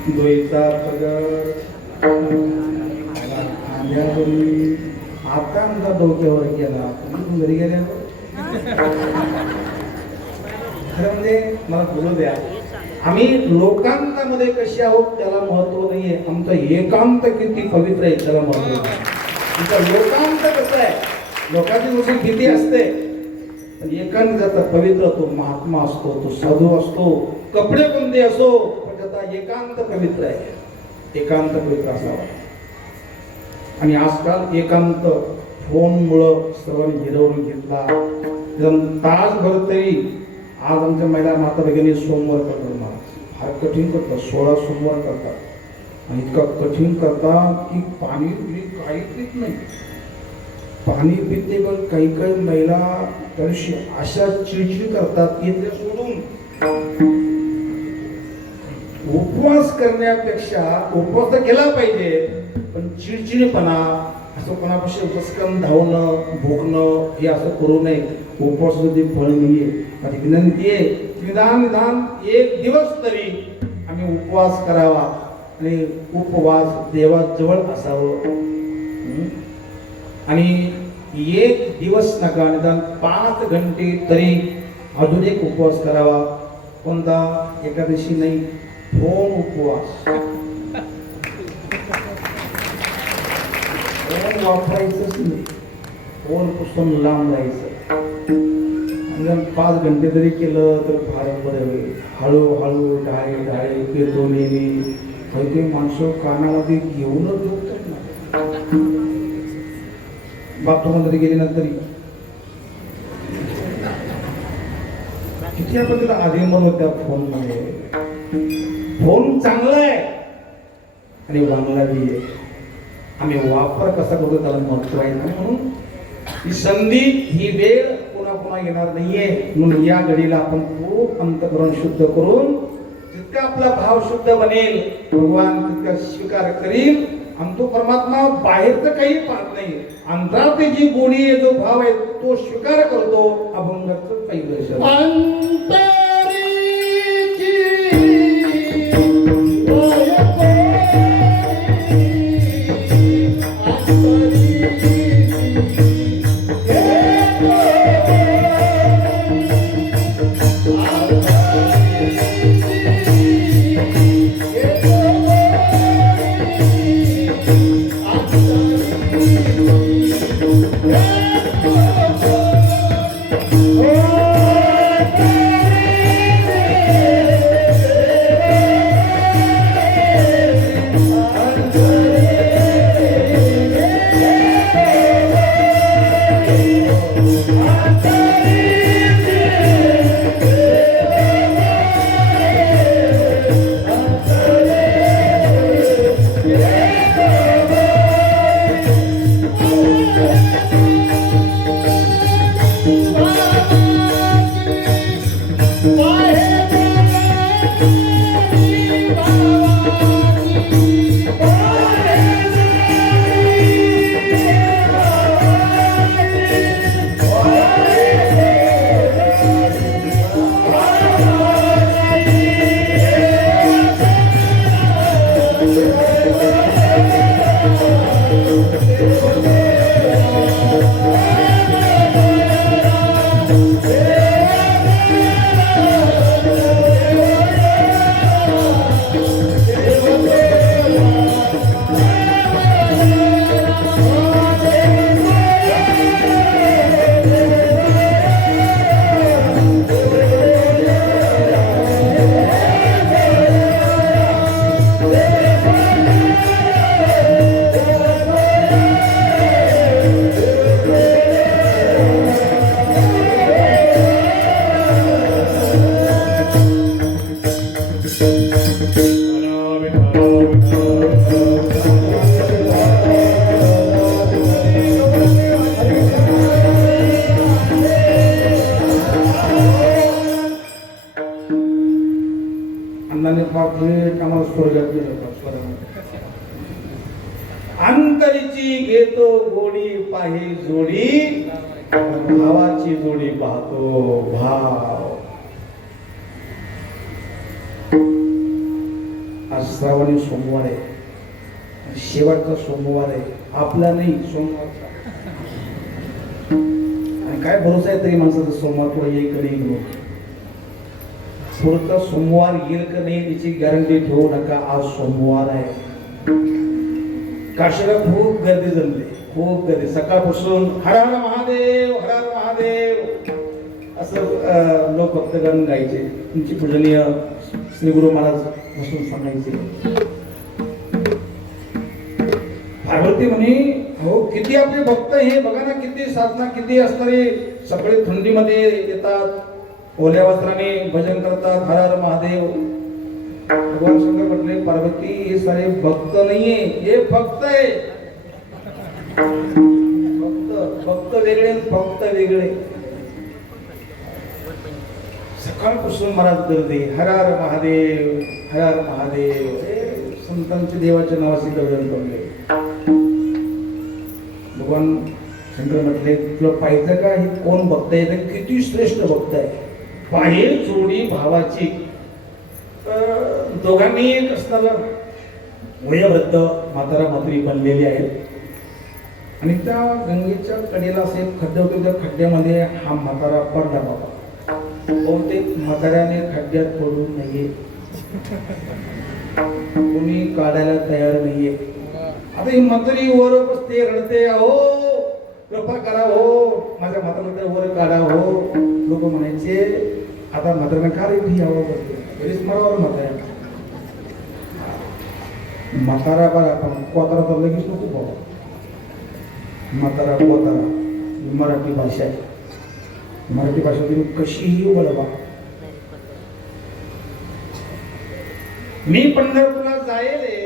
दोईचा पदर आता आमचा डोक्यावर गेला, तुम्ही घरी गेल्यावर खरं म्हणजे मला बोलू द्या, आम्ही लोकांतामध्ये कशी आहोत त्याला महत्व नाहीये, आमचं एकांत किती पवित्र आहे त्याला महत्व आहे. आमचं लोकांत कसं आहे, लोकांची जशी भीती असते, पण एकांत ज्याचा पवित्र तो महात्मा असतो, तो साधू असतो, कपडे कोणते असो, पण त्याचा एकांत पवित्र आहे. एकांत पवित्र असावा. आणि आजकाल एकांत फोनमुळं सर्वांनी हिरवून घेतला. तासभर तरी आज आमच्या महिला माता भगिनी सोमवार करतात, फार कठीण करतात, 16 सोमवार करतात. आणि इतका कठीण करतात की पाणी काही पित नाही, पाणी पिते. पण काही काही महिला तशी अशा चिडचिड करतात की ते सोडून उपवास करण्यापेक्षा, उपवास तर केला पाहिजे पण चिडचिडपणा असं कोणापाशी उपस्कन धावणं भोगणं हे असं करू नये. उपवासाचे फळ नाहीये. माझी विनंती आहे, निदान एक दिवस तरी आम्ही उपवास करावा आणि उपवास देवाजवळ असावं. आणि एक दिवस नका, निदान 5 घंटे तरी अजून एक उपवास करावा. कोणता? एकादशी नाही, फोन उपवास. फोन वापरायचंच नाही, फोन पुसून लांब जायचं. 5 घंटे जरी केलं तर फार बरं होईल. हळूहळू ढाळे पेटून येणे, काही माणसं कानामध्ये घेऊनच झोपतात ना. बाथरूममध्ये गेली नंतर किती आपण तिला आधीमन होत्या फोन मध्ये. फोन चांगला आहे आणि वांगला बी आहे. आम्ही वापर कसा करतो त्याला महत्व आहे. म्हणून ही संधी, ही वेळ पुन्हा येणार नाहीये. म्हणून या घडीला आपण खूप अंतःकरण शुद्ध करून, जितका आपला भाव शुद्ध बनेल भगवान तितका स्वीकार करील. आणि तो परमात्मा बाहेरचं काही पाहत नाही, अंतरात जी गोडी आहे, जो भाव आहे तो स्वीकार करतो. अभंगाचं पहिलं दर्शन अण्णाने पाठवले आम्हाला स्वर्गात गेलो स्वर्गामध्ये. अंतरीची घेतो गोडी पाही जोडी, भावाची जोडी पाहतो भाव. आज श्रावणी सोमवार आहे, शेवटचा सोमवार आहे आपला, नाही सोमवारचा. आणि काय भरोसा आहे तरी माणसाचा सोमवार पुढे येईल का नाही, पुढचा सोमवार येईल का नाही त्याची गॅरंटी ठेवू नका. आज सोमवार आहे, काशीला खूप गर्दी जमली, खूप गर्दी. सकाळपासून हर हर महादेव हर हर महादेव असं लोक भक्तगण गायचे. तुमची पूजनीय श्री गुरु महाराज बसून सांगायचे. पार्वती म्हणे हो किती आपले भक्त हे बघा ना, किती साधना किती असणारे, सगळे थंडीमध्ये येतात, ओल्या वस्त्राने भजन करतात, हर हर महादेव. भगवान शंकर म्हटले पार्वती हे सारे भक्त नाहीये, हे भक्त आहे. भक्त भक्त वेगळे भक्त वेगळे. सकाळपासून महाराज गर्दी, हर हर महादेव हर हर महादेव. संतांच्या देवाच्या नावाचे गवळण पडले. भगवान शंकर म्हटले तुला पाहिजे का हे कोण भक्त आहे, किती श्रेष्ठ भक्त आहे. पाहे जोडी भावाची. दोघांनी एक असणारं वयोवृद्ध म्हातारा म्हातारी बनलेली आहेत आणि त्या गंगेच्या कडेला असे खड्डे होते. त्या खड्ड्यामध्ये हा म्हातारा पडला. बाबा बहुतेक म्हाताऱ्याने खड्ड्यात पडू नये, कोणी काढायला तयार नाहीये. आता ही म्हातारी वर बसते, रडते, अहो कृपा करा हो, माझ्या म्हाताऱ्याला वर काढा हो. लोक म्हणायचे आता म्हाताऱ्याने का रे भी यावं बसते, घरीच मरावर म्हाताऱ्या. म्हातारा बघा पण कोतारा तर लगेच नको बाबा. म्हातारा कोतारा मराठी भाषा आहे. मराठी भाषा तुम्ही कशीही बोलवा. मी पंढरपूरला जायले,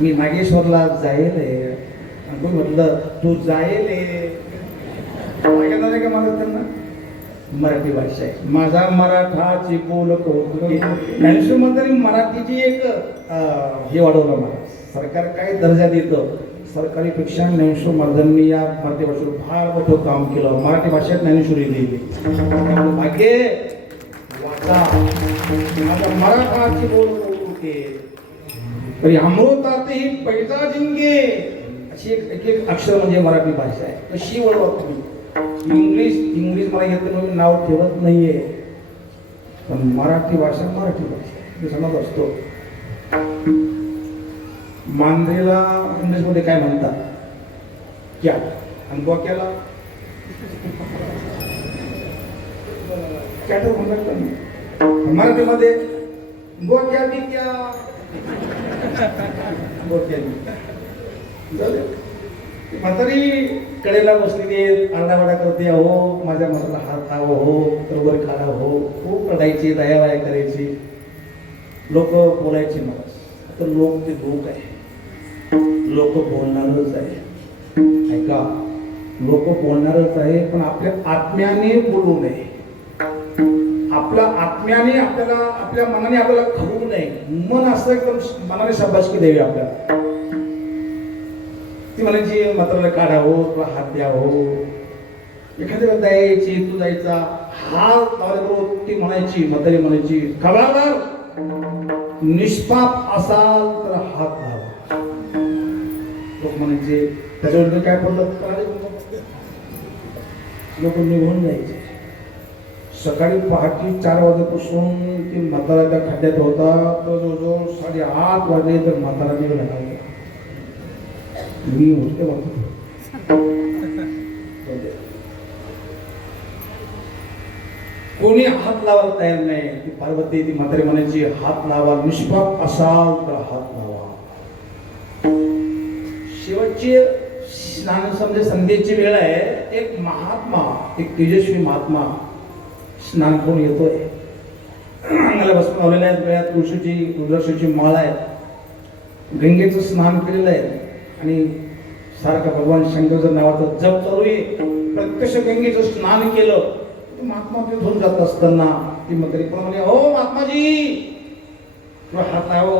मी नागेश्वरला जायले. म्हटलं तू जायले का मला त्यांना मराठी भाषा आहे. माझा मराठाची बोल कौतुके. ज्ञानेश्वर महाराजांनी मराठीची एक हे वाढवलं. मला सरकार काय दर्जा देतं, सरकारीपेक्षा ज्ञानेश्वर महाराजांनी या मराठी भाषेवर फार मोठं काम केलं. मराठी भाषेत ज्ञानेश्वरी लिहिली. भाग्य वाचा माझा मराठाची बोल कौतुके, तरी अमृतातही पैजा जिंके. अशी एक एक अक्षर म्हणजे मराठी भाषा आहे. कशी वळवा तुम्ही. इंग्लिश मला येत म्हणून नाव ठेवत नाहीये, पण मराठी भाषा मराठी भाषा मी सांगत असतो. मांजरीला इंग्लिशमध्ये काय म्हणतात, क्या, आणि गोक्याला कॅटो म्हणतात. मराठीमध्ये गोक्या बिक्या, गोक्या म्हातारी कडेला बसलेली आरडावाडा करते, अहो माझ्या मनाला हात लावा हो, बरोबर काढा हो. खूप रडायची, दयावाया करायची. लोक बोलायचे मला. आता लोक ते लोक आहे, लोक बोलणारच आहे. ऐका, लोक बोलणारच आहे, पण आपल्या आत्म्याने बोलू नये. आपल्या आत्म्याने आपल्याला, आपल्या मनाने आपल्याला खवू नये. मन असं एकदम मनाने शाबासकी द्यावी आपल्याला. ती म्हणायची म्हाताऱ्याला काढा हो, तुला हात द्या हो. एखाद्या द्यायची, तू जायचा हात लावल्याबरोबर ती म्हणायची, म्हातारी म्हणायची खबरदार निष्पाप असाल तर हात लावा. लोक म्हणायचे त्याच्यावर काय पडलं, लोक निघून जायचे. सकाळी पहाटे 4 वाजेपासून ती म्हातारा त्या खड्ड्यात होता. तो जवळजवळ 8:30 वाजले तर म्हातारा निघाला. मी होते कोणी हात लावायला तयार नाही. ती पार्वती ती म्हातारी म्हणायची हात लावा, निष्पाप असाल तर हात लावा. शेवटची स्नान समजे संध्येची वेळ आहे. एक महात्मा, एक तेजस्वी महात्मा स्नान करून येतोय. अंगाला बसून लावलेल्या आहेत, गळ्यात तुळशीची रुद्राक्षाची माळ आहे, गंगेचं स्नान केलेलं आहे आणि सारखा भगवान शंकरच्या नावाचा जप चालू आहे. प्रत्यक्ष गंगेचं स्नान केलं. महात्मा घेऊन जात असताना ती म्हातारी पण म्हणे, हो महात्माजी तुला हात नाही हो,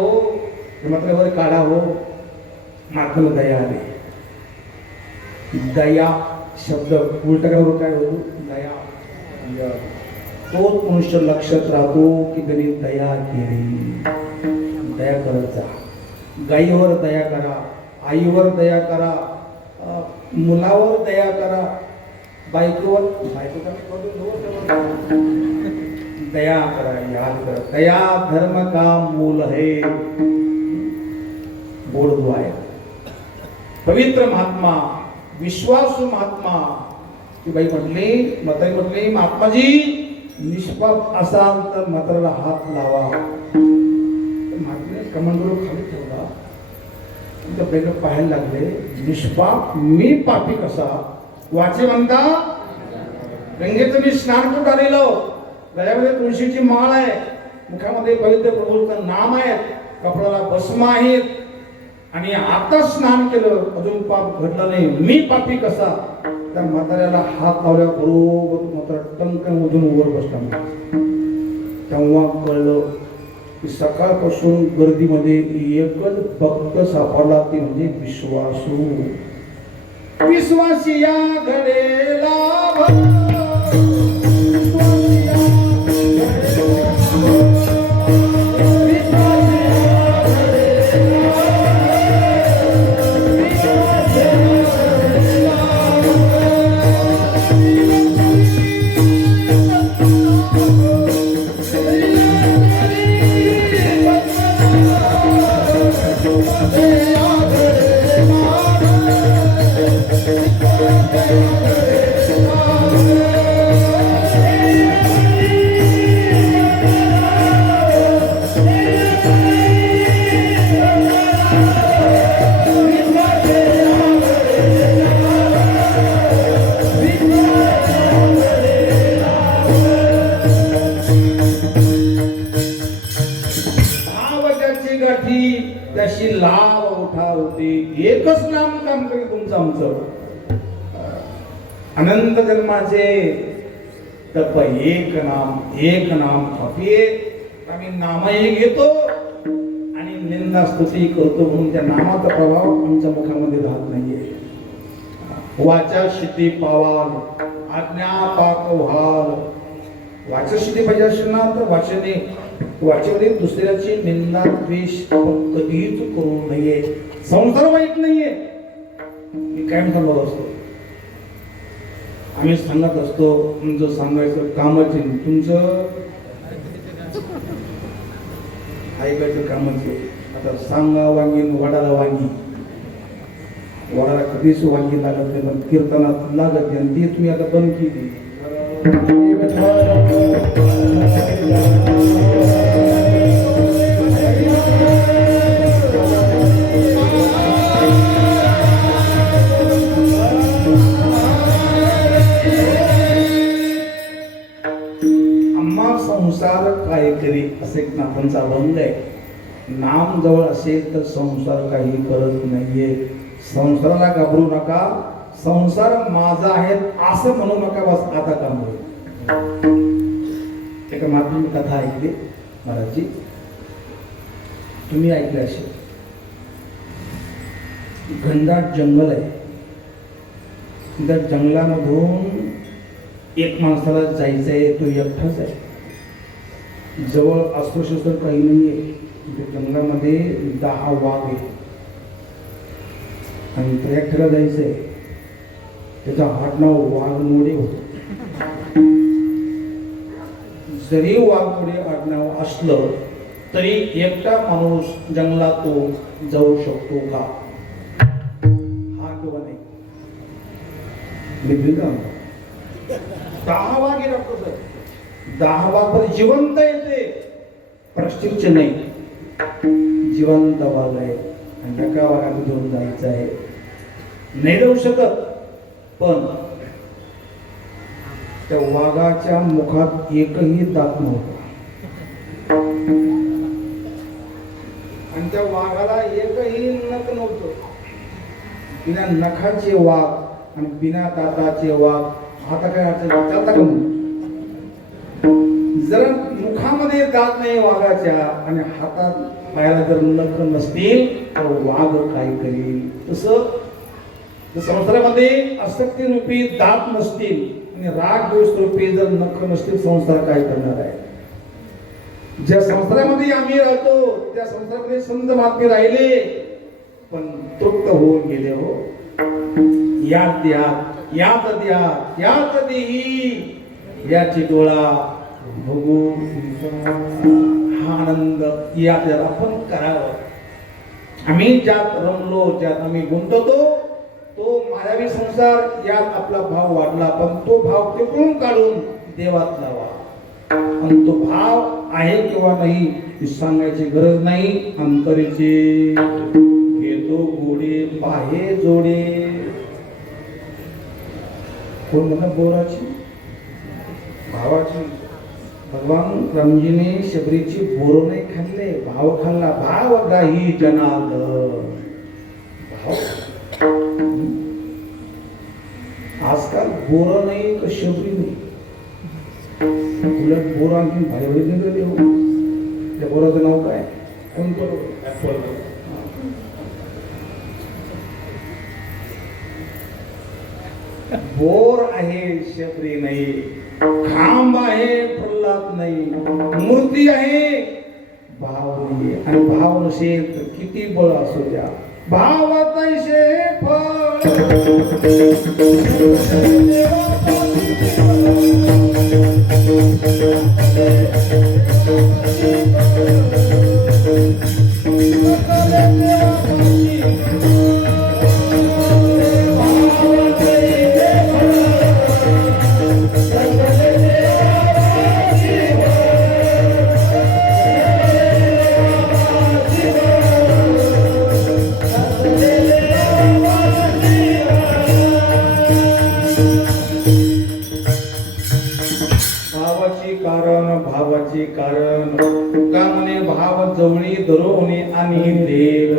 म्हातारी वर काढा हो. महात्माला दया आली. दया शब्द उलटा करावर काय होतो, दया. तोच मनुष्य लक्षात राहतो की त्यांनी दया केली. दया करत जा. गाईवर दया करा, आईवर दया करा, मुलावर दया करा, बायकोवर दया करा. याद करा, दया धर्म का मूल है. गोड दुआ आहे. पवित्र महात्मा, विश्वासू महात्मा ती बाई म्हटली, म्हातारी म्हटली, महात्माजी निष्पाप असाल तर म्हाताऱ्याला हात लावा. म्हातारीने कमंडलू खाली ठेवला. त्या बाईला पाहायला लागले, निष्पाप मी पापी कसा. वाचे म्हणता, गंगेचं मी स्नान करून आलेलो, गळ्यामध्ये तुळशीची माळ आहे, मुखामध्ये पवित्र प्रभूचं नाम आहे, कपड्याला भस्म आहेत, आणि आता स्नान केलं, अजून पाप घडलं नाही, मी पापी कसा. त्या म्हाताऱ्याला हात लावल्या बरोबर म्हातारा टंकन उजून वर बसला. तेव्हा कळलं की सकाळपासून गर्दीमध्ये एकच भक्त सापडला, ते म्हणजे विश्वासू. विश्वासी या घडेला त्याशी लाभ उठा होते. एकच नाम काम करी तुमचं आमचं. अनंत जन्माचे तप एक नाम अपिये. आम्ही नामही घेतो आणि निंदा स्तुती करतो, म्हणून त्या नामाचा प्रभाव आमच्या मुखामध्ये राहत नाहीये. वाचा शिती पावाल, आज्ञा पाक व्हाल. वाचा शिती पाहिजे असेल ना तर वाचने वाचेमध्ये दुसऱ्याची निंदा द्वेष कधीच करू नये. संसार वाईट नाहीये, मी कायम सांगत असतो. आम्ही सांगत असतो, तुमचं सांगायचं कामाचे, तुमचं ऐकायचं कामाचे. आता सांगा वांगी वडाला वांगी, वडाला कधीच वांगी लागत नाही, पण कीर्तनात लागत नाही, आणि ती तुम्ही आता बंद केली. संसार काय करी असे एक नाथांचा अभंग आहे. नाम जवळ असेल तर संसार काही करत नाहीये. संसाराला घाबरू नका, संसार माझा आहे असं म्हणू नका, बस आता काम होईल. एका मातृ कथा ऐकली महाराजची, तुम्ही ऐकले असेल. घनदाट जंगल आहे, त्या जंगलामधून एक माणसाला जायचं आहे, तो एकटाच आहे. जवळ अस्त्रशस्त्र काही नाहीये. जंगलामध्ये 10 वाघ आहे आणि त्या एकट्याला जायचंय. त्याचं आडनाव वाघमोडे होतं. जरी वाघमोडे आडनाव असलं तरी एकटा माणूस जंगलातून जाऊ शकतो का? हा किंवा नाही? 10 वाघ आहे डॉक्टर साहेब, 10 वाघ जिवंत येते, प्रश्चित नाही, जिवंत वाघ आहे आणि त्या वाघाला घेऊन जायचं आहे. नाही जाऊ शकत, पण त्या वाघाच्या मुखात एकही दात नव्हता आणि त्या वाघाला एकही नख नव्हतं. बिना नखाचे वाघ आणि बिना दाताचे वाघ, आता काय अडचण चालता का? जर मुखामध्ये दात नाही वाघाच्या आणि हातात पायाला जर नख नसतील तर वाघ काय करेल? तसं संसारामध्ये आसक्ती रूपी दात नसतील आणि राग द्वेष रूपी जर नख नसतील, संसार काय करणार आहे? ज्या संसारामध्ये आम्ही राहतो त्या संसारामध्ये संत महात्मे राहिले पण तृप्त होऊन गेले हो. यात देही याची डोळा भोगू हा आनंद यात आपण करावं. आम्ही ज्यात रमलो, ज्यात आम्ही गुंततो तो मायावी संसार, यात आपला भाव वाढला, पण तो भाव टिकून काढून देवात लावा. आणि तो भाव आहे किंवा नाही हे सांगायची गरज नाही. अंतरीचे घेतो गोडे पाहे जोडे. कोण म्हणा बोराची भावाची. भगवान रामजीने शबरीची बोर नाही खाल्ले, भाव खाल्ला. भावग्राही जनार्दन. भाव आजकाल बोर नाही का शबरी नाही, उलट बोर आणखी भारी भारी निघाले हो. त्या बोराचं नाव काय? कोणतं? बोर आहे शबरी नाही. खांब आहे प्रल्हाद नाही. मूर्ती आहे भाव नाही. आणि भाव नसेल तर किती बळ असू द्या, भावातैसे फळ. भावाची कारण तुका म्हणे भाव जवळी धरोने आणि देव.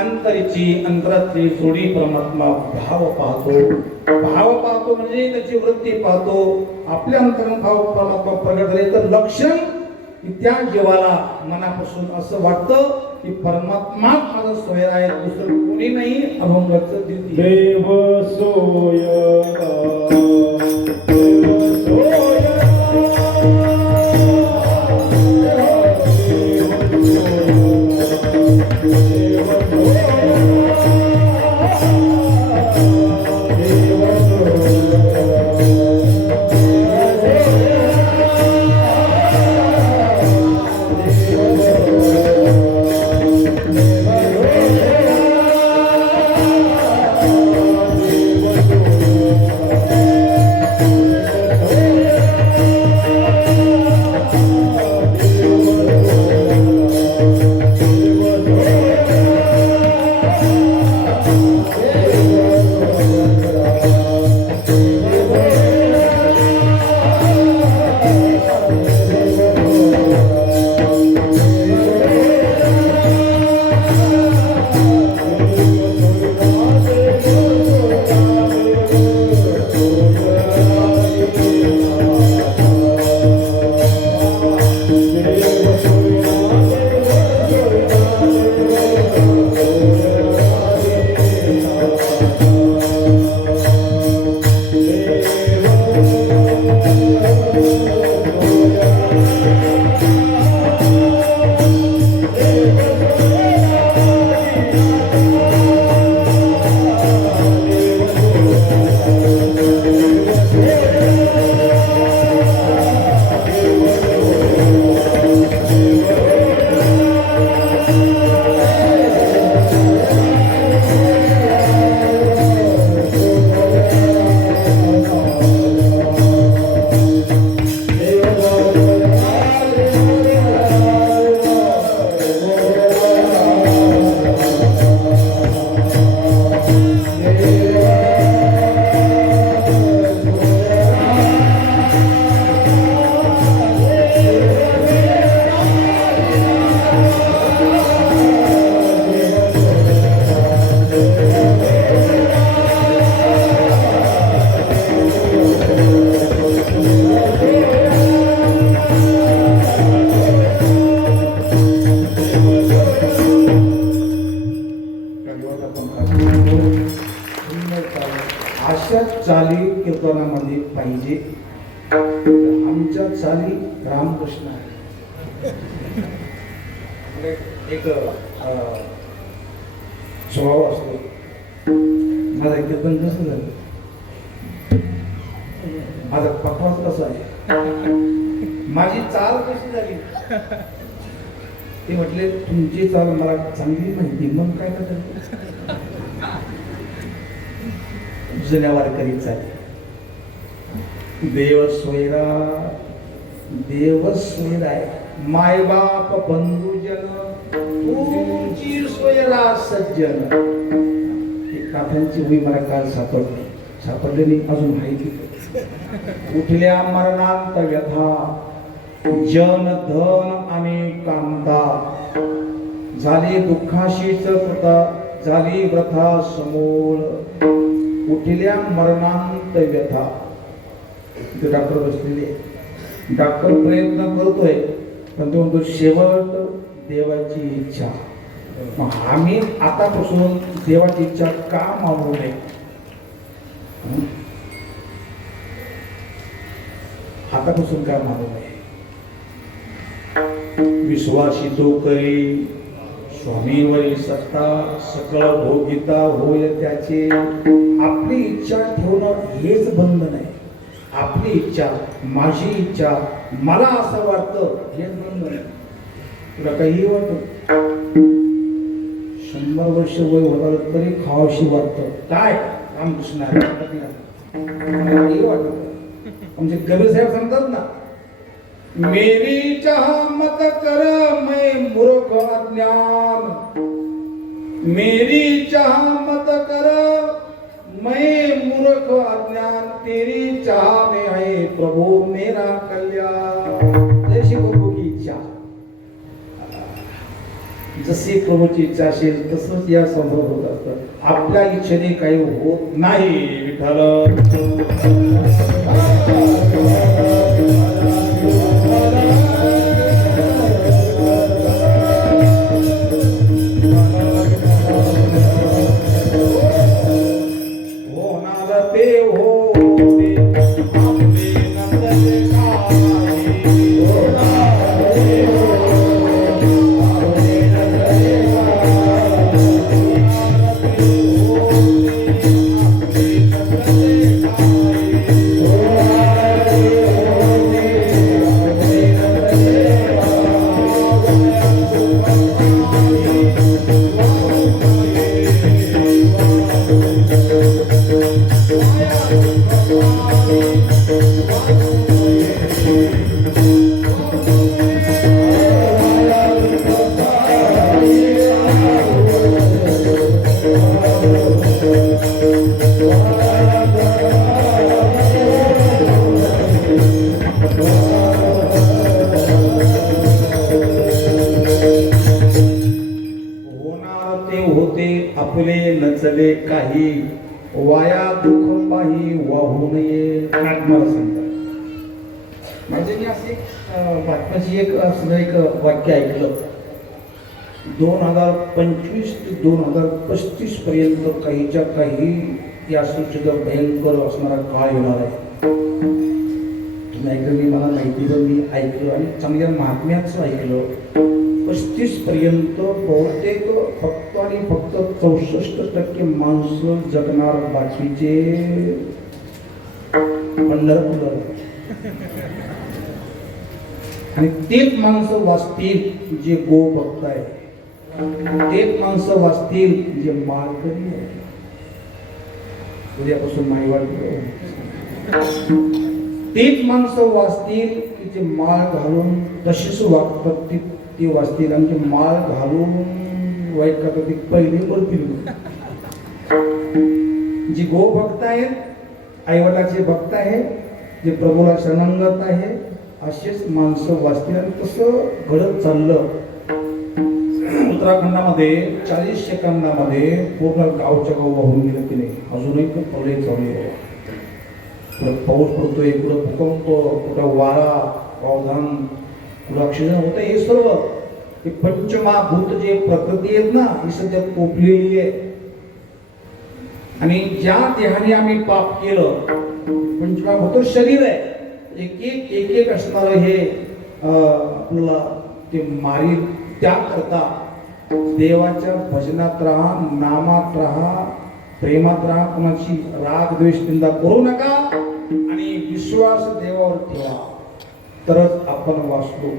अंतरीची अंतरातली सोडी परमात्मा भाव पाहतो. भाव पाहतो म्हणजे त्याची वृत्ती पाहतो. आपल्या अंतरंग भाव परमात्मा प्रगट झाले तर लक्षण त्या जीवाला मनापासून असं वाटतं की परमात्मा माझा सोयरा आहे, दुसरं कोणी नाही. अभंगाचं देव सोय आमच्या चाली रामकृष्ण आहे. एक स्वभाव असतो माझा. कीर्तन कसं झालं, माझा पकवास कसा आहे, माझी चाल कशी झाली. ते म्हटले तुमची चाल मला चांगली माहिती, मग काय करत जुन्या वारकरी चाली. देव सोयरा, देव सोयराय, माय बाप बंधुजन, तुमची सोयरा सज्जन. काथ्यांची होई मला काल सापडले नाही, अजून माहिती. उठल्या मरणांत व्यथा, जन धन आणि कांता, झाली दुःखाशीच कृता, झाली व्रथा समूळ. उठल्या मरणांत व्यथा. ते डॉक्टर बसलेले, डॉक्टर प्रयत्न करतोय पण तो म्हणतो शेवट देवाची इच्छा. मग आम्ही आतापासून देवाची इच्छा का मानू नये. आतापासून का मानू नये. विश्वासी तो करी स्वामीवरील सत्ता, सकळ भोगिता होय त्याचे. आपली इच्छा ठेवणं हेच बंधन आहे. आपली इच्छा, माझी इच्छा, मला असं वाटतं हेच बंधन आहे. तुला काही वाटत 100 वर्ष वय होत तरी खावाशी वाटतं. काय रामकृष्ण काही वाटत. म्हणजे कबीर साहेब सांगतात ना, मेरी चाह मत कर मैं मूर्ख अज्ञान, मेरी चाह मत कर मैं मूर्ख अज्ञान, तेरी चाह में है प्रभु मेरा कल्याण. जशी प्रभूची इच्छा, जशी प्रभूची इच्छा असेल तसंच या संभव होत असतं. आपल्या इच्छेने काही होत नाही. विठ्ठल आपले नचले काही, वाया दुःख पाही वाहू नये. मला सांगतात म्हणजे मी असे बातम्याची एक वाक्य ऐकलं. 2025 ते 2035 पर्यंत काहीच्या काही या सूचीचा भयंकर असणारा काळ येणार आहे. तुम्ही ऐकलं मी, मला माहिती पण मी ऐकलं आणि चांगल्या महात्म्याचं ऐकलं. 35 पर्यंत बहुतेक फक्त आणि फक्त 64% माणसं जगणार, बाकीचे पंढरपूर. आणि तेच माणसं वाचतील जे गो भक्त आहे, तेच माणसं वाचतील जे माळकरी आहे. उद्यापासून माईवाड. तेच माणसं वाचतील की जे माळ घालून तशीच वागतात ती वाचतील, आणि जे माळ घालून वाईट करतात ती पहिले बोलतील. जी गो भक्त आहेत, आईवडिलाचे भक्त आहे, जे प्रभूला शरणागत आहे, असेच माणसं वाचतील. आणि तसं घडत चाललं. उत्तराखंडामध्ये 40 सेकंदामध्ये पूर्ण गावच्या गाव वाहून गेलं की नाही. अजूनही खूप प्रलय चालू आहे. कुठं पाऊस पडतोय, कुठं भूकंप, कुठं वारा, पावधान, कुठं ऑक्सिजन होतं. हे सर्व हे पंचमहाभूत जे प्रकृती आहेत ना, ही सध्या कोपलेली आहे. आणि ज्या देहाने आम्ही पाप केलं, पंचमहाभूत शरीर आहे, एक एक असणार हे आपल्याला ते मारी त्याकरता देवाच्या भजनात राहा, नामात राहा, प्रेमात राहा, कोणाची राग द्वेष निंदा करू नका आणि विश्वास देवावर ठेवा, तरच आपण वाचलो.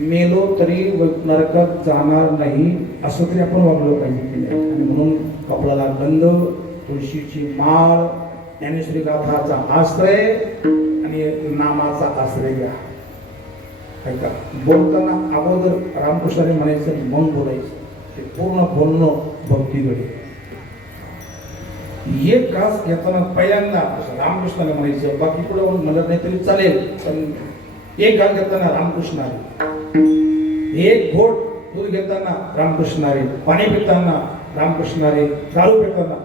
मेलो तरी नरकात जाणार नाही असं तरी आपण वागलो पाहिजे की नाही. आणि म्हणून कपडाला गंध, तुळशीची माळ, ज्ञानेश्वरी गाथाचा आश्रय आणि नामाचा आश्रय घ्या. ऐका, बोलताना अगोदर रामकृष्णाने म्हणायचं, मग बोलायचं. ते पूर्ण बोलणं भक्तीकडे. एक घास घेताना पहिल्यांदा रामकृष्णाने म्हणायचं, बाकी पुढे म्हणत नाही तरी चालेल, पण एक घास घेताना रामकृष्णाने, एक घोट दूध घेताना रामकृष्णारे, पाणी पिताना रामकृष्णारे, दारू पिताना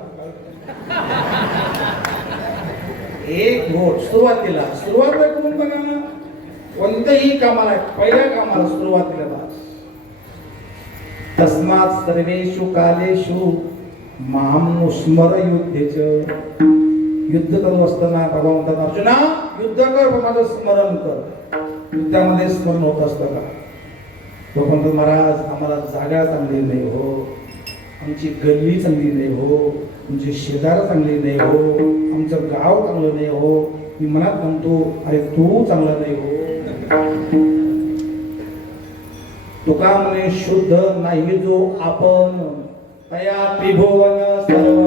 एक घोट. सुरुवात करून बघा ना, कोणत्याही कामाला, पहिल्या कामाला सुरुवातीला बस. तस्मात् सर्वेषु कालेषु मां स्मर युद्धेच. युद्ध करत असताना बाबा म्हणतात, अर्जुना युद्ध कर पण माझं स्मरण कर. युद्धामध्ये स्मरण होत असतं का? तो म्हणतो, महाराज आम्हाला जागा चांगली नाही हो, आमची गल्ली चांगली नाही हो, आमचे शेजार चांगले नाही हो, आमचं गाव चांगलं नाही हो. मी मनात म्हणतो, अरे तू चांगला नाही हो. तुका म्हणे, शुद्ध नाही जो आपण, तया त्रिभुवन सर्व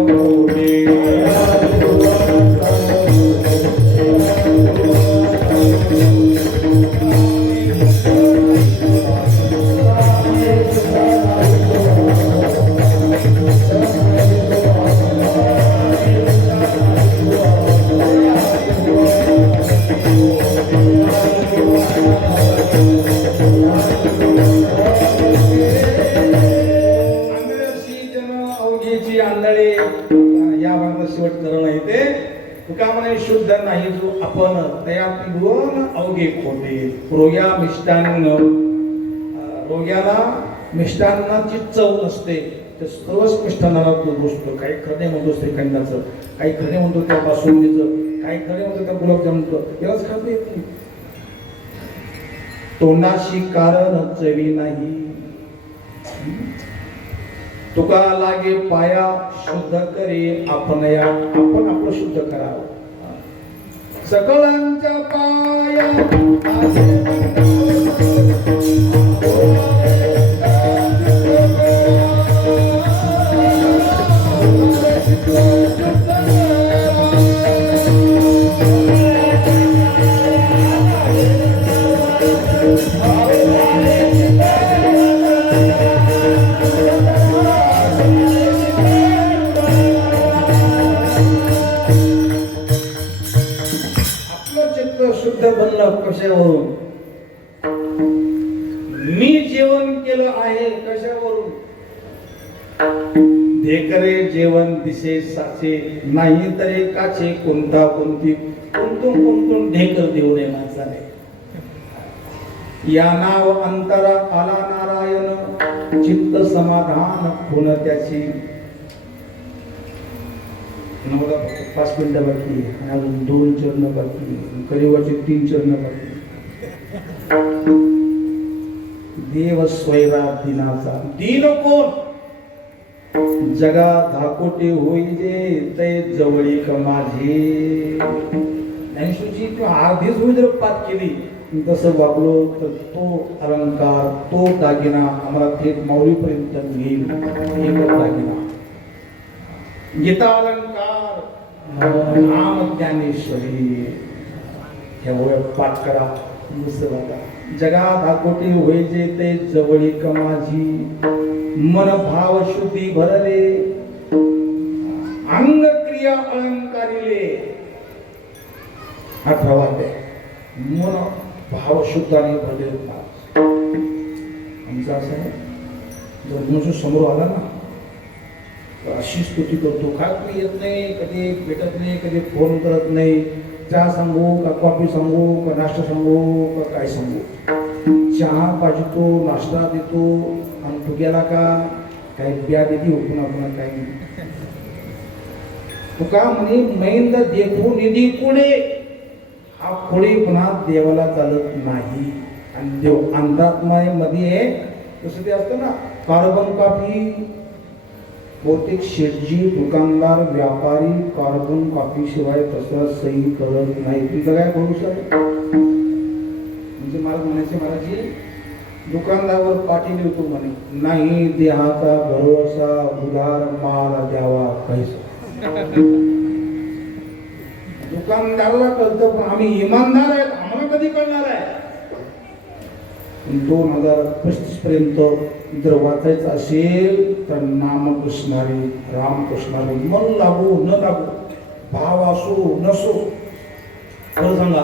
शेवट करण आहे ते. तुका म्हणे, शुद्ध नाही जो आपण, तया त्रिभुवन अवघे खोटे. रोग्याला मिष्टान्नाची चव नसते, ते सर्वच मिष्टान्नाला तो गोष्ट. काही खरणे म्हणतो श्रीखंडाचं, काही खरणे म्हणतो त्या बासुंदीचं, काही खरणे म्हणतो त्या गुलाबजामचं, तेव्हाच खात येत नाही. तोंडाशी कारण चवी नाही, तुका लागे पाया शुद्ध करे आपणया. आपण आपलं शुद्ध करावं. सकळांच्या पाया बनलं कशावरून? मी जेवण केलं आहे कशावरून? ढेकरे जेवण दिसे साचे, नाही तरी काचे कोणता कोणती. कोणतून ढेकर देऊ नये माणसाने. या नाव अंतरा आला नारायण, चित्त समाधान खुन त्याची. 5 मिनिटं बाकी, अजून 2 चरण बाकी, कलियुगाचे 3 चरण बाकी. देव स्वैरा दिनाचा. दिन कोण? जगा धाकोटे होईजे ते जवळीक माझे. ज्ञानेश्वरजी अर्धीच होई जर पात केली, तसं वागलो तर तो अलंकार, तो दागिना आम्हाला थेट माऊलीपर्यंत घेईल. एकच दागिना, गीता अलंकार, नाम ज्ञानेश्वरी. हे पाठ करा. जगा धाकोटी होईजे ते जवळीक माझी, मन भाव शुद्धी भरले, अंग क्रिया अलंकारिले. 18वा मन भाव शुद्धाने भरले. आमचं असं आहे, जर मनुष्य समोर आला ना, अशी स्तुती करतो. काय तुम्ही येत नाही, कधी भेटत नाही, कधी फोन करत नाही. चहा सांगू का कॉफी सांगू का नाश्ता सांगू का काय सांगू? चहा पाजतो, नाश्ता देतो, आणि तू गेला का काही ब्या देते पुन्हा पुन्हा काही. तुका म्हणे मैंद देखू निधी पुढे, हा खोडीपणा देवाला चालत नाही. आणि देव अंतरात्म्यामध्ये आहे. तसं ते असतं ना, कार्बन कॉपी बहुतेक शेटजी, दुकानदार, व्यापारी कार्बन कॉपी शिवाय तसं सही करत नाही. तुमचं काय भरोसा आहे? म्हणजे मला म्हणायचे, महाराजी दुकानदारावर पाठी लिहितो म्हणे, नाही देहाचा भरोसा, उधार माल द्यावा पैसा. दुकानदाराला कळतं, पण आम्ही इमानदार आहेत, आम्हाला कधी कळणार आहे? 2035 पर्यंत जर वाचायचं असेल तर नामकृष्णारी, रामकृष्णारी, मन लागू न लागू, भाव असो नसो, खरं सांगा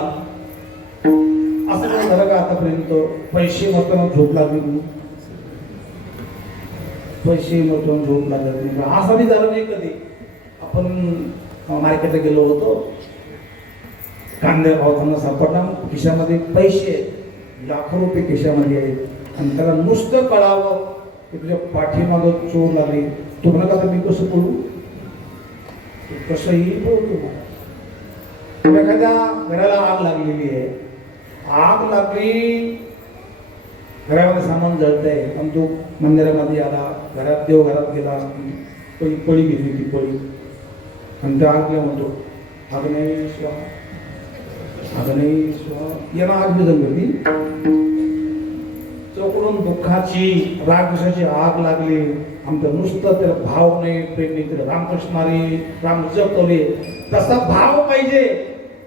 असं काय झालं का आतापर्यंत? पैसे नसताना झोप लागली नाही, पैसे नसताना झोप लागत नाही, असं बी झालं नाही कधी. आपण मार्केटला गेलो होतो, कांदे भावताना सापडला, खिशामध्ये पैसे लाखो रुपये खिशामध्ये आहेत, आणि त्याला नुसतं कळावं की तुझ्या पाठीमागं चोर लागली, तू म्हणा का मी कसं पडू? कसंही बोलतो. एखाद्या घराला आग लागलेली आहे, आग लागली, घरामध्ये सामान जळतंय, आणि तो मंदिरामध्ये आला, घरात देवघरात गेला, पळी घेतली ती पळी, आणि त्या आगल्या म्हणतो, अग्नेय स्वाहा, अग्नेय स्वाहा, यांना आग विजन करती. चौकडून दुःखाची, रागद्वेषाची आग लागली, आमचं नुसतं त्याला भाव नाही, प्रेम नाही, त्याला रामकृष्णारी, राम जपवले, तसा भाव पाहिजे.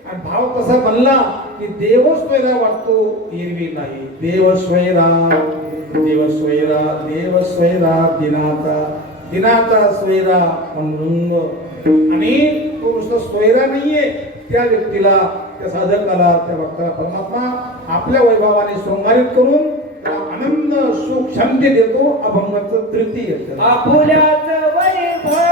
आणि भाव कसा बनला की देव स्वैरा वाटतो, एरवी नाही. देव स्वैरा, देव स्वैरा, देव स्वैरा, दिनाचा दिनाचा स्वैरा म्हणून. आणि तो नुसतं स्वैरा नाहीये, त्या व्यक्तीला, त्या साधकाला, त्या भक्ताला परमात्मा आपल्या वैभवाने शृंगारित करून आनंद, सुख, शांती देतो. अभंगाचं तृतीय आपुल्याचं वैभव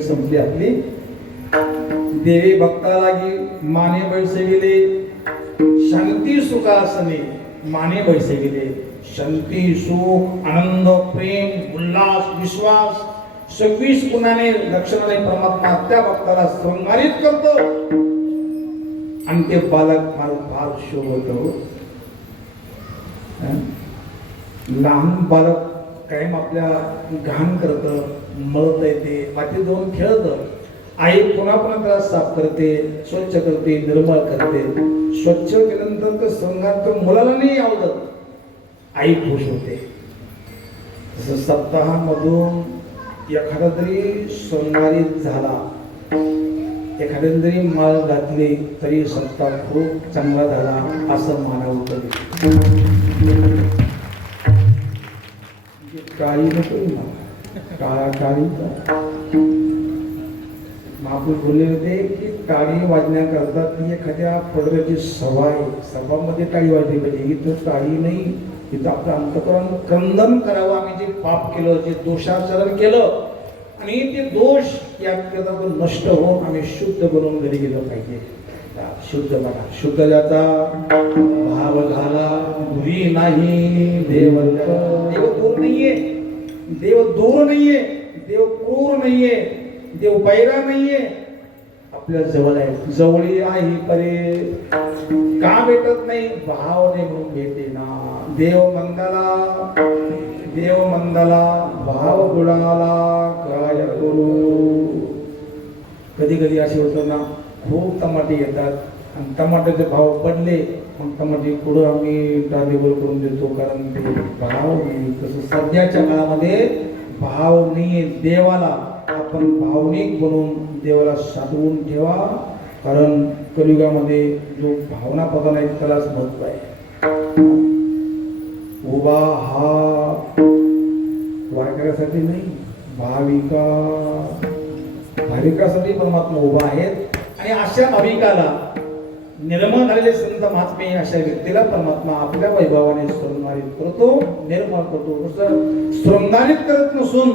संपली आपली. देवी भक्ता लागी माने बैसविले, शांती सुखासने माने बैसविले. शांती, सुख, आनंद, प्रेम, उल्हास, विश्वास 26 गुणाने लक्षणाने परमात्मा त्या भक्ताला शृंगारित करतो. आणि ते बालक मला फार शोभतो. लहान बालक कायम आपल्या घाण करतं, मळत येते, माती दोन खेळतं. आई पुन्हा पुन्हा त्याला साफ करते, स्वच्छ करते, निर्मळ करते. स्वच्छ केल्यानंतर तर संघात मुलाला नाही आवडत, आई खुश होते. जसं सप्ताहामधून एखादा तरी शृंगारित झाला एखाद्याने जरी माळ घातली तरी सप्ताह खूप चांगला झाला असं मानावं कधी. काळी नको ना, काळा काळी महापूर बोलले होते की टाळी वाजण्याकरता ती एखाद्या पडव्याची सभा आहे, सभामध्ये टाळी वाजली पाहिजे. इथं टाळी नाही, इथं आपलं अंतःकरण क्रंदन करावं. आम्ही जे पाप केलं, जे दोषाचरण केलं आणि ते दोष या नष्ट होऊन आम्ही शुद्ध बनवून घरी गेलो पाहिजे. शुद्ध बना, शुद्ध ज्याचा भाव झाला बुरी नाही. देव दूर नाहीये, देव दूर नाहीये, देव क्रूर नाहीये, देव बैरा नाहीये, आपल्या जवळ आहे. जवळी आहे परे का भेटत नाही? भाव नाही म्हणून भेटे ना. देव मंदाला भाव बुडाला काय करू. कधी कधी असे होतं ना, खूप टमाटे येतात आणि टमाट्याचे भाव पडले, मग टमाटे पुढं आम्ही टालीवर करून देतो, कारण ते भाव नाही. तसं सध्याच्या काळामध्ये भाव नाहीये. देवाला आपण भावनिक बनवून देवाला साधवून ठेवा, कारण कलियुगामध्ये जो भावना पदा नाही त्यालाच महत्व आहे. उभा हा वारकऱ्यासाठी नाही, भाविकासाठी परमात्मा उभा आहेत. आणि अशा भाविकाला निर्मळ झालेले संत महात्मे अशा व्यक्तीला परमात्मा आपल्या वैभवाने स्तोंगारित करतो, निर्मळ करतो. स्तोंगारित करत नसून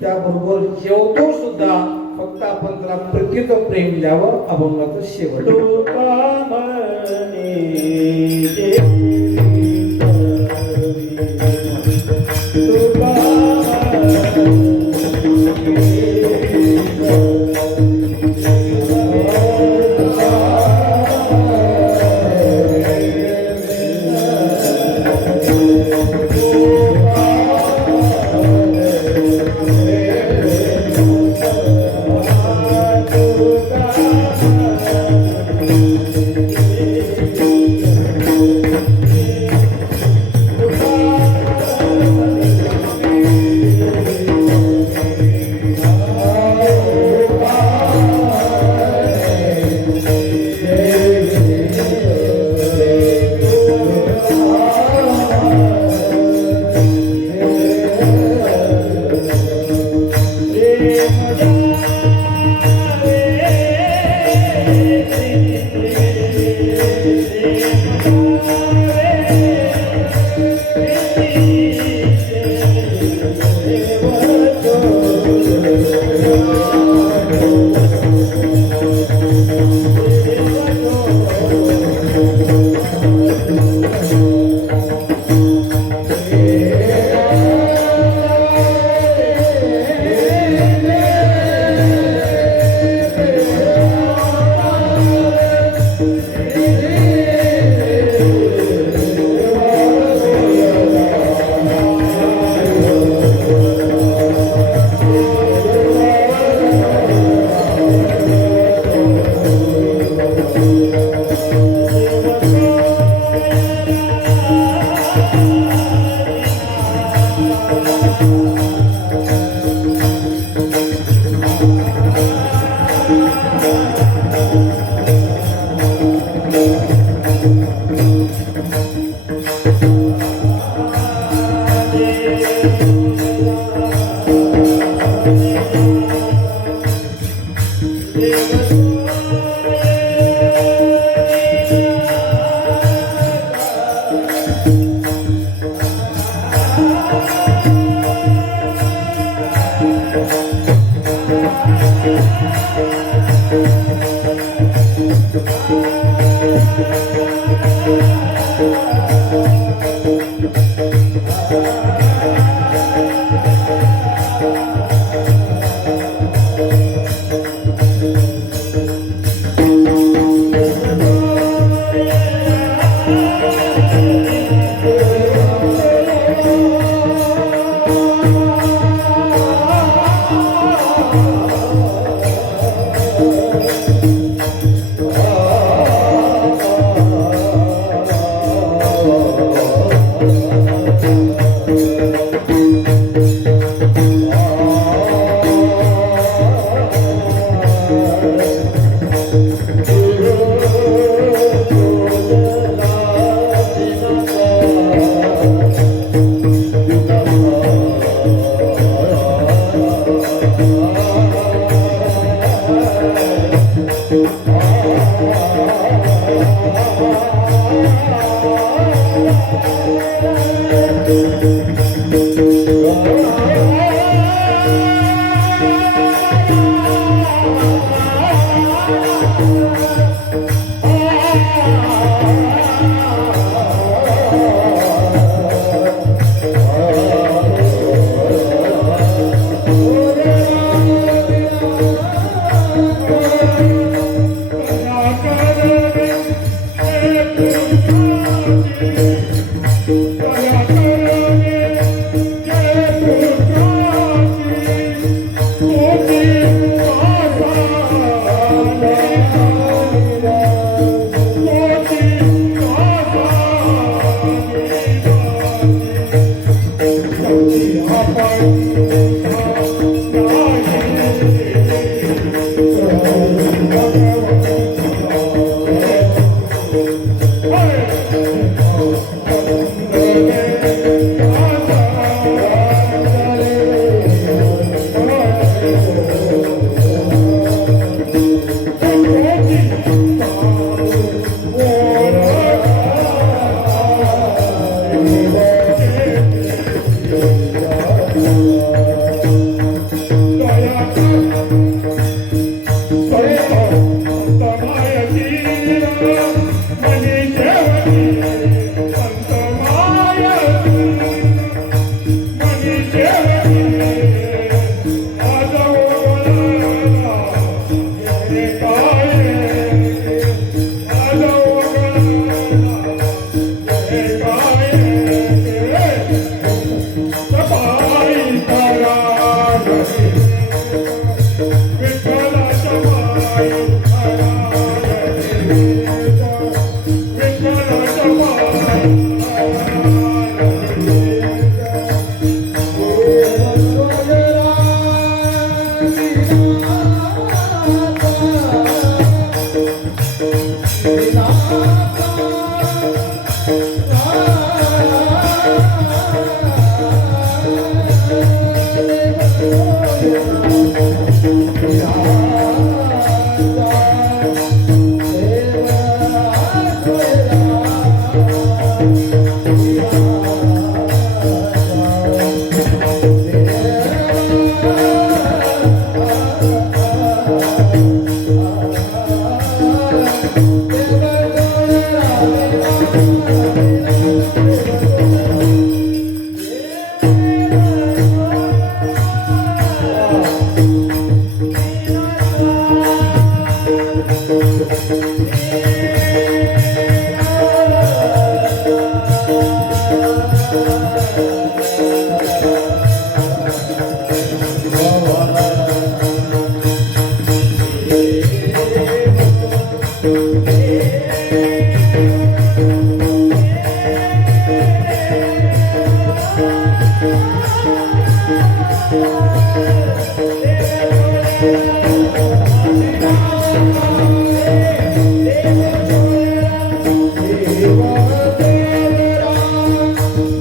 त्याबरोबर जेवतो सुद्धा, फक्त आपण त्याला प्रकृत प्रेम द्यावं. अभंगाचं शेवट.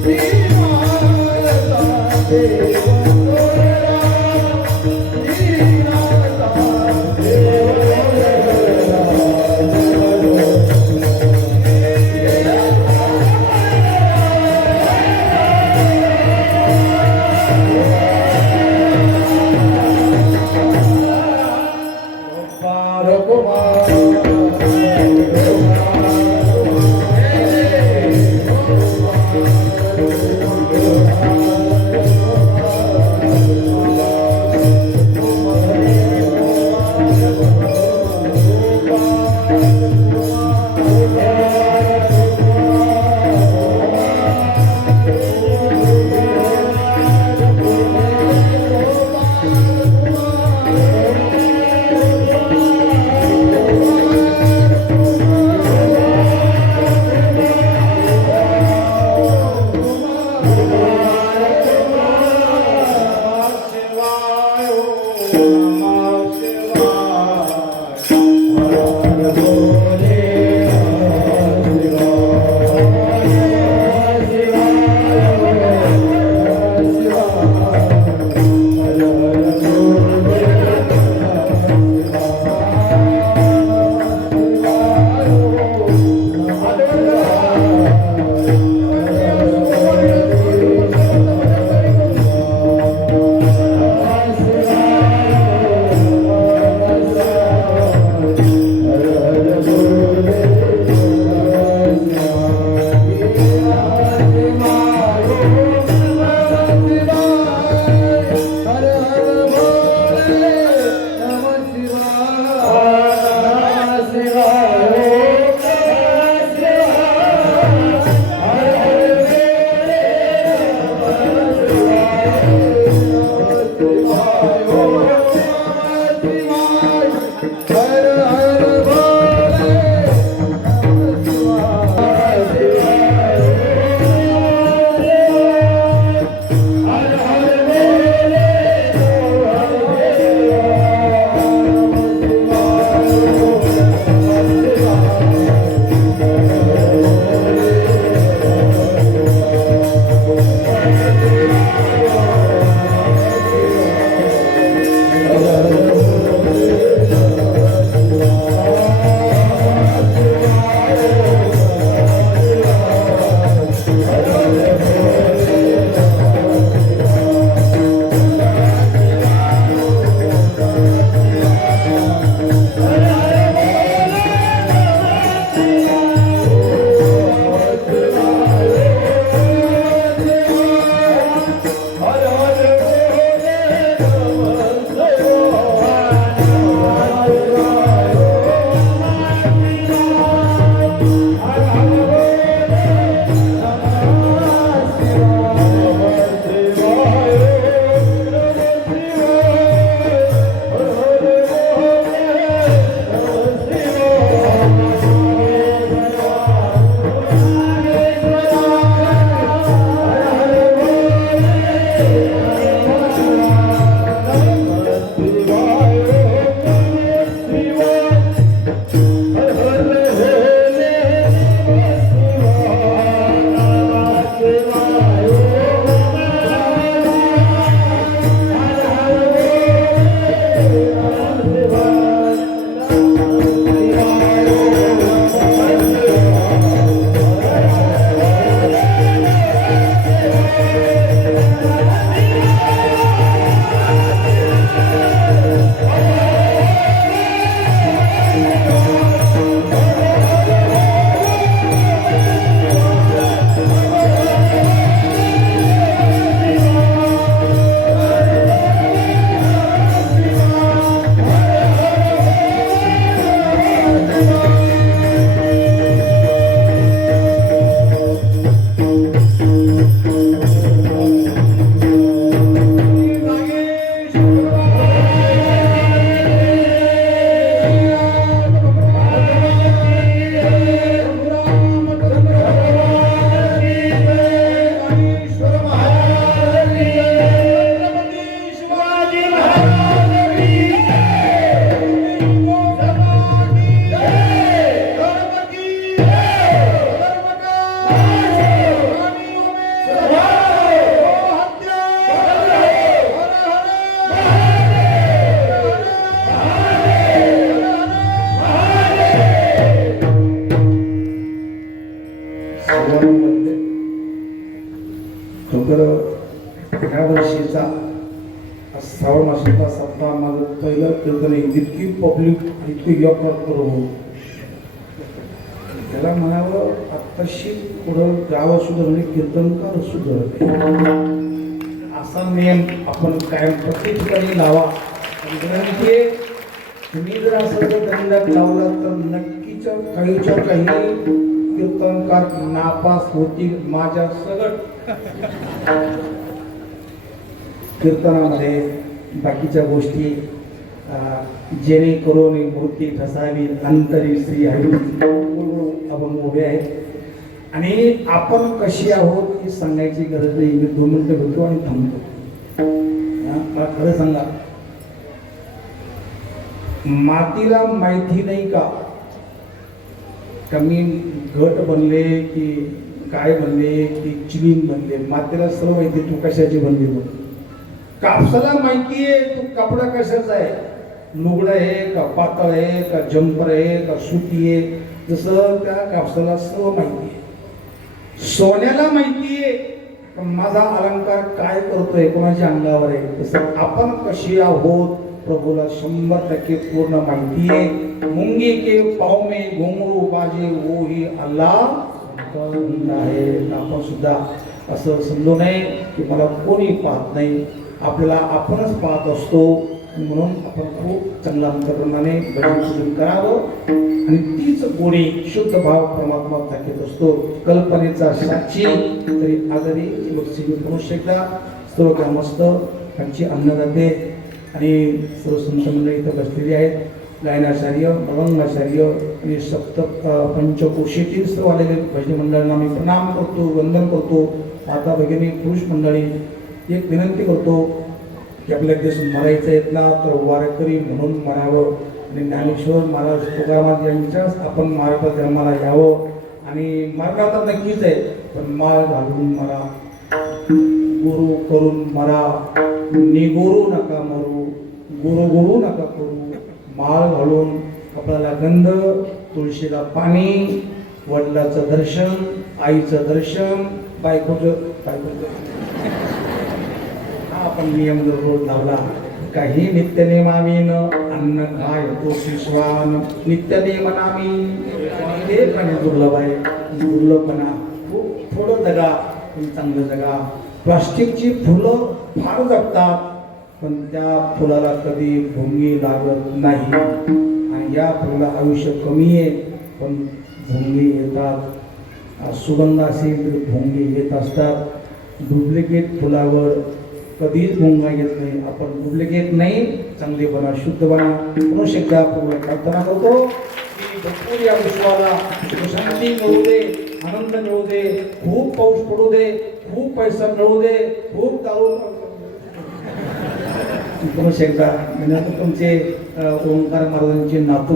देवा खरोखर ह्या वर्षीचा श्रावण मासाचा सप्ताह माझं पहिलं कीर्तन इतकी पब्लिक इतकी योग्य करू त्याला म्हणावं आत्ताशी पुढं गावात सुधारले कीर्तनकार सुधारले असा नियम आपण कायम प्रत्येक ठिकाणी लावा म्हणजे तुम्ही जर असं जर दंडात लावला तर नक्कीच्या काहीच्या काही कीर्तनकार नापास होतील माझ्या सगळं कीर्तनामध्ये बाकीच्या गोष्टी जेणेकरून मूर्ती ठसावी अंतरी स्त्री अभंग उभे आहेत आणि आपण कशी आहोत हे सांगायची गरज नाही मी 2 मिनिटं घेतो आणि थांबतो मला खरं सांगा मातीला माहिती नाही का कमी घट बनले की काय बनले की चिलीन बनले मातीला सर्व माहिती तू कशाची बनली म्हणून कापसाला माहितीये तू कपडा कशाचा आहे लुगडं आहे का पातळ आहे का जंपर आहे का सुती आहे जसं त्या कापसाला सर्व माहिती आहे सोन्याला माहितीये माझा अलंकार काय करतोय कोणाच्या अंगावर आहे तसं आपण कशी आहोत प्रभूला 100% पूर्ण माहिती आहे मुंगी के पाव में घुंगरू बाजे वो ही अल्लाह आहे आपण सुद्धा असं समजू नये की मला कोणी पाहत नाही आपल्याला आपणच पाहत असतो म्हणून आपण खूप चांगल्या अंतकरणाने भजन पूजन करावं आणि तीच गोडी शुद्ध भाव परमात्मा दाखवत असतो कल्पनेचा साक्षी तरी आदरी पुरुष एकदा सर्व ग्रामस्थ त्यांची अन्नदाते आणि सर्व संत मंडळी इथं बसलेली आहेत गायनाचार्य अभंगाचार्य आणि सप्त पंचकोशीतील सर्व आलेले भजनी मंडळांना मी प्रणाम करतो वंदन करतो माता भगिनी पुरुष मंडळी एक विनंती करतो की आपल्या देश मरायचं आहेत ना तर वारकरी म्हणून म्हणावं आणि ज्ञानेश्वर महाराज तुकाराम यांच्याच आपण महाराष्ट्र धर्माला यावं आणि मार्ग आता नक्कीच आहे पण माळ घालून मरा गुरु करून मरा निगुरू नका मरू गुरु नका करू माळ घालून आपल्याला गंध तुळशीला पाणी वडिलाचं दर्शन आईचं दर्शन बायकोचं हा आपण नियम जर रोज लावला काही नित्य नेमामीन अन्न खाय तो शिश्वान नित्य नेमनामी हे पण दुर्लभ आहे दुर्लभपणा खूप थोडं जगा पण चांगलं जगा प्लास्टिकची फुलं फार जगतात पण त्या फुलाला कधी भोंगी लागत नाही आणि या फुलाला आयुष्य कमी आहे पण भोंगी येतात सुगंध असेल तर भोंगे येत असतात डुप्लिकेट फुलावर कधीच भोंगा येत नाही आपण डुप्लिकेट नाही चांगले बना शुद्ध बना पुरुष एकदा प्रार्थना करतो की भरपूर या विश्वाला शांती मिळू दे आनंद मिळू दे खूप पाऊस पडू दे खूप पैसा मिळू दे खूप दारू पुरुष एकदा म्हणजे तुमचे ओंकार महाराजांचे नातू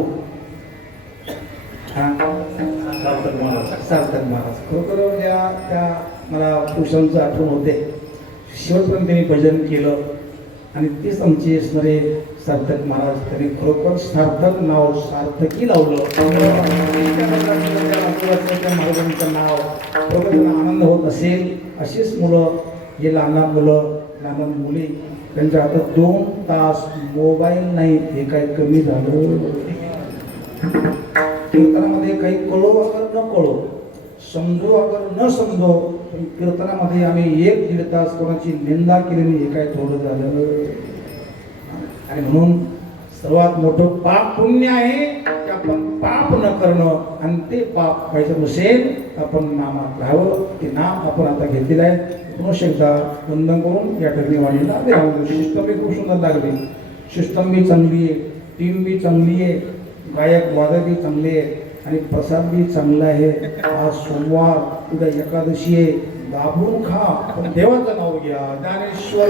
सार्थक महाराज खरोखर त्या मला पुरुषांचं आठवण होते शेवटपर्यंत त्यांनी भजन केलं आणि तेच आमचे असणारे सार्थक महाराज त्यांनी खरोखर सार्थक नाव सार्थकी लावलं महाराजांचं नाव खरोखर त्यांना आनंद होत असेल अशीच मुलं हे लहान मुलं लहान मुली त्यांच्या हातात 2 तास मोबाईल नाही हे काही कमी झालं कीर्तनामध्ये काही कळो अगर न कळो समजो अगर न समजो पण कीर्तनामध्ये आम्ही 1-1.5 तास कोणाची निंदा केलेली हे काय थोडं झालं आणि म्हणून सर्वात मोठं पाप पुण्य आहे की आपण पाप न करणं आणि ते पाप व्हायचं नसेल आपण नामात राहावं ते नाम आपण आता घेतलेलं आहे पुन्हा एकदा वंदन करून या ठिकाणी वाणीला विराम सिस्टम बी खूप सुंदर लागली सिस्टम बी चांगली आहे टीम बी चांगली आहे गायक वादक बी चांगले आहे आणि प्रसाद बी चांगला आहे आज सोमवार उद्या एकादशी आहे दाबून खा पण देवाचं नाव घ्या ज्ञानेश्वर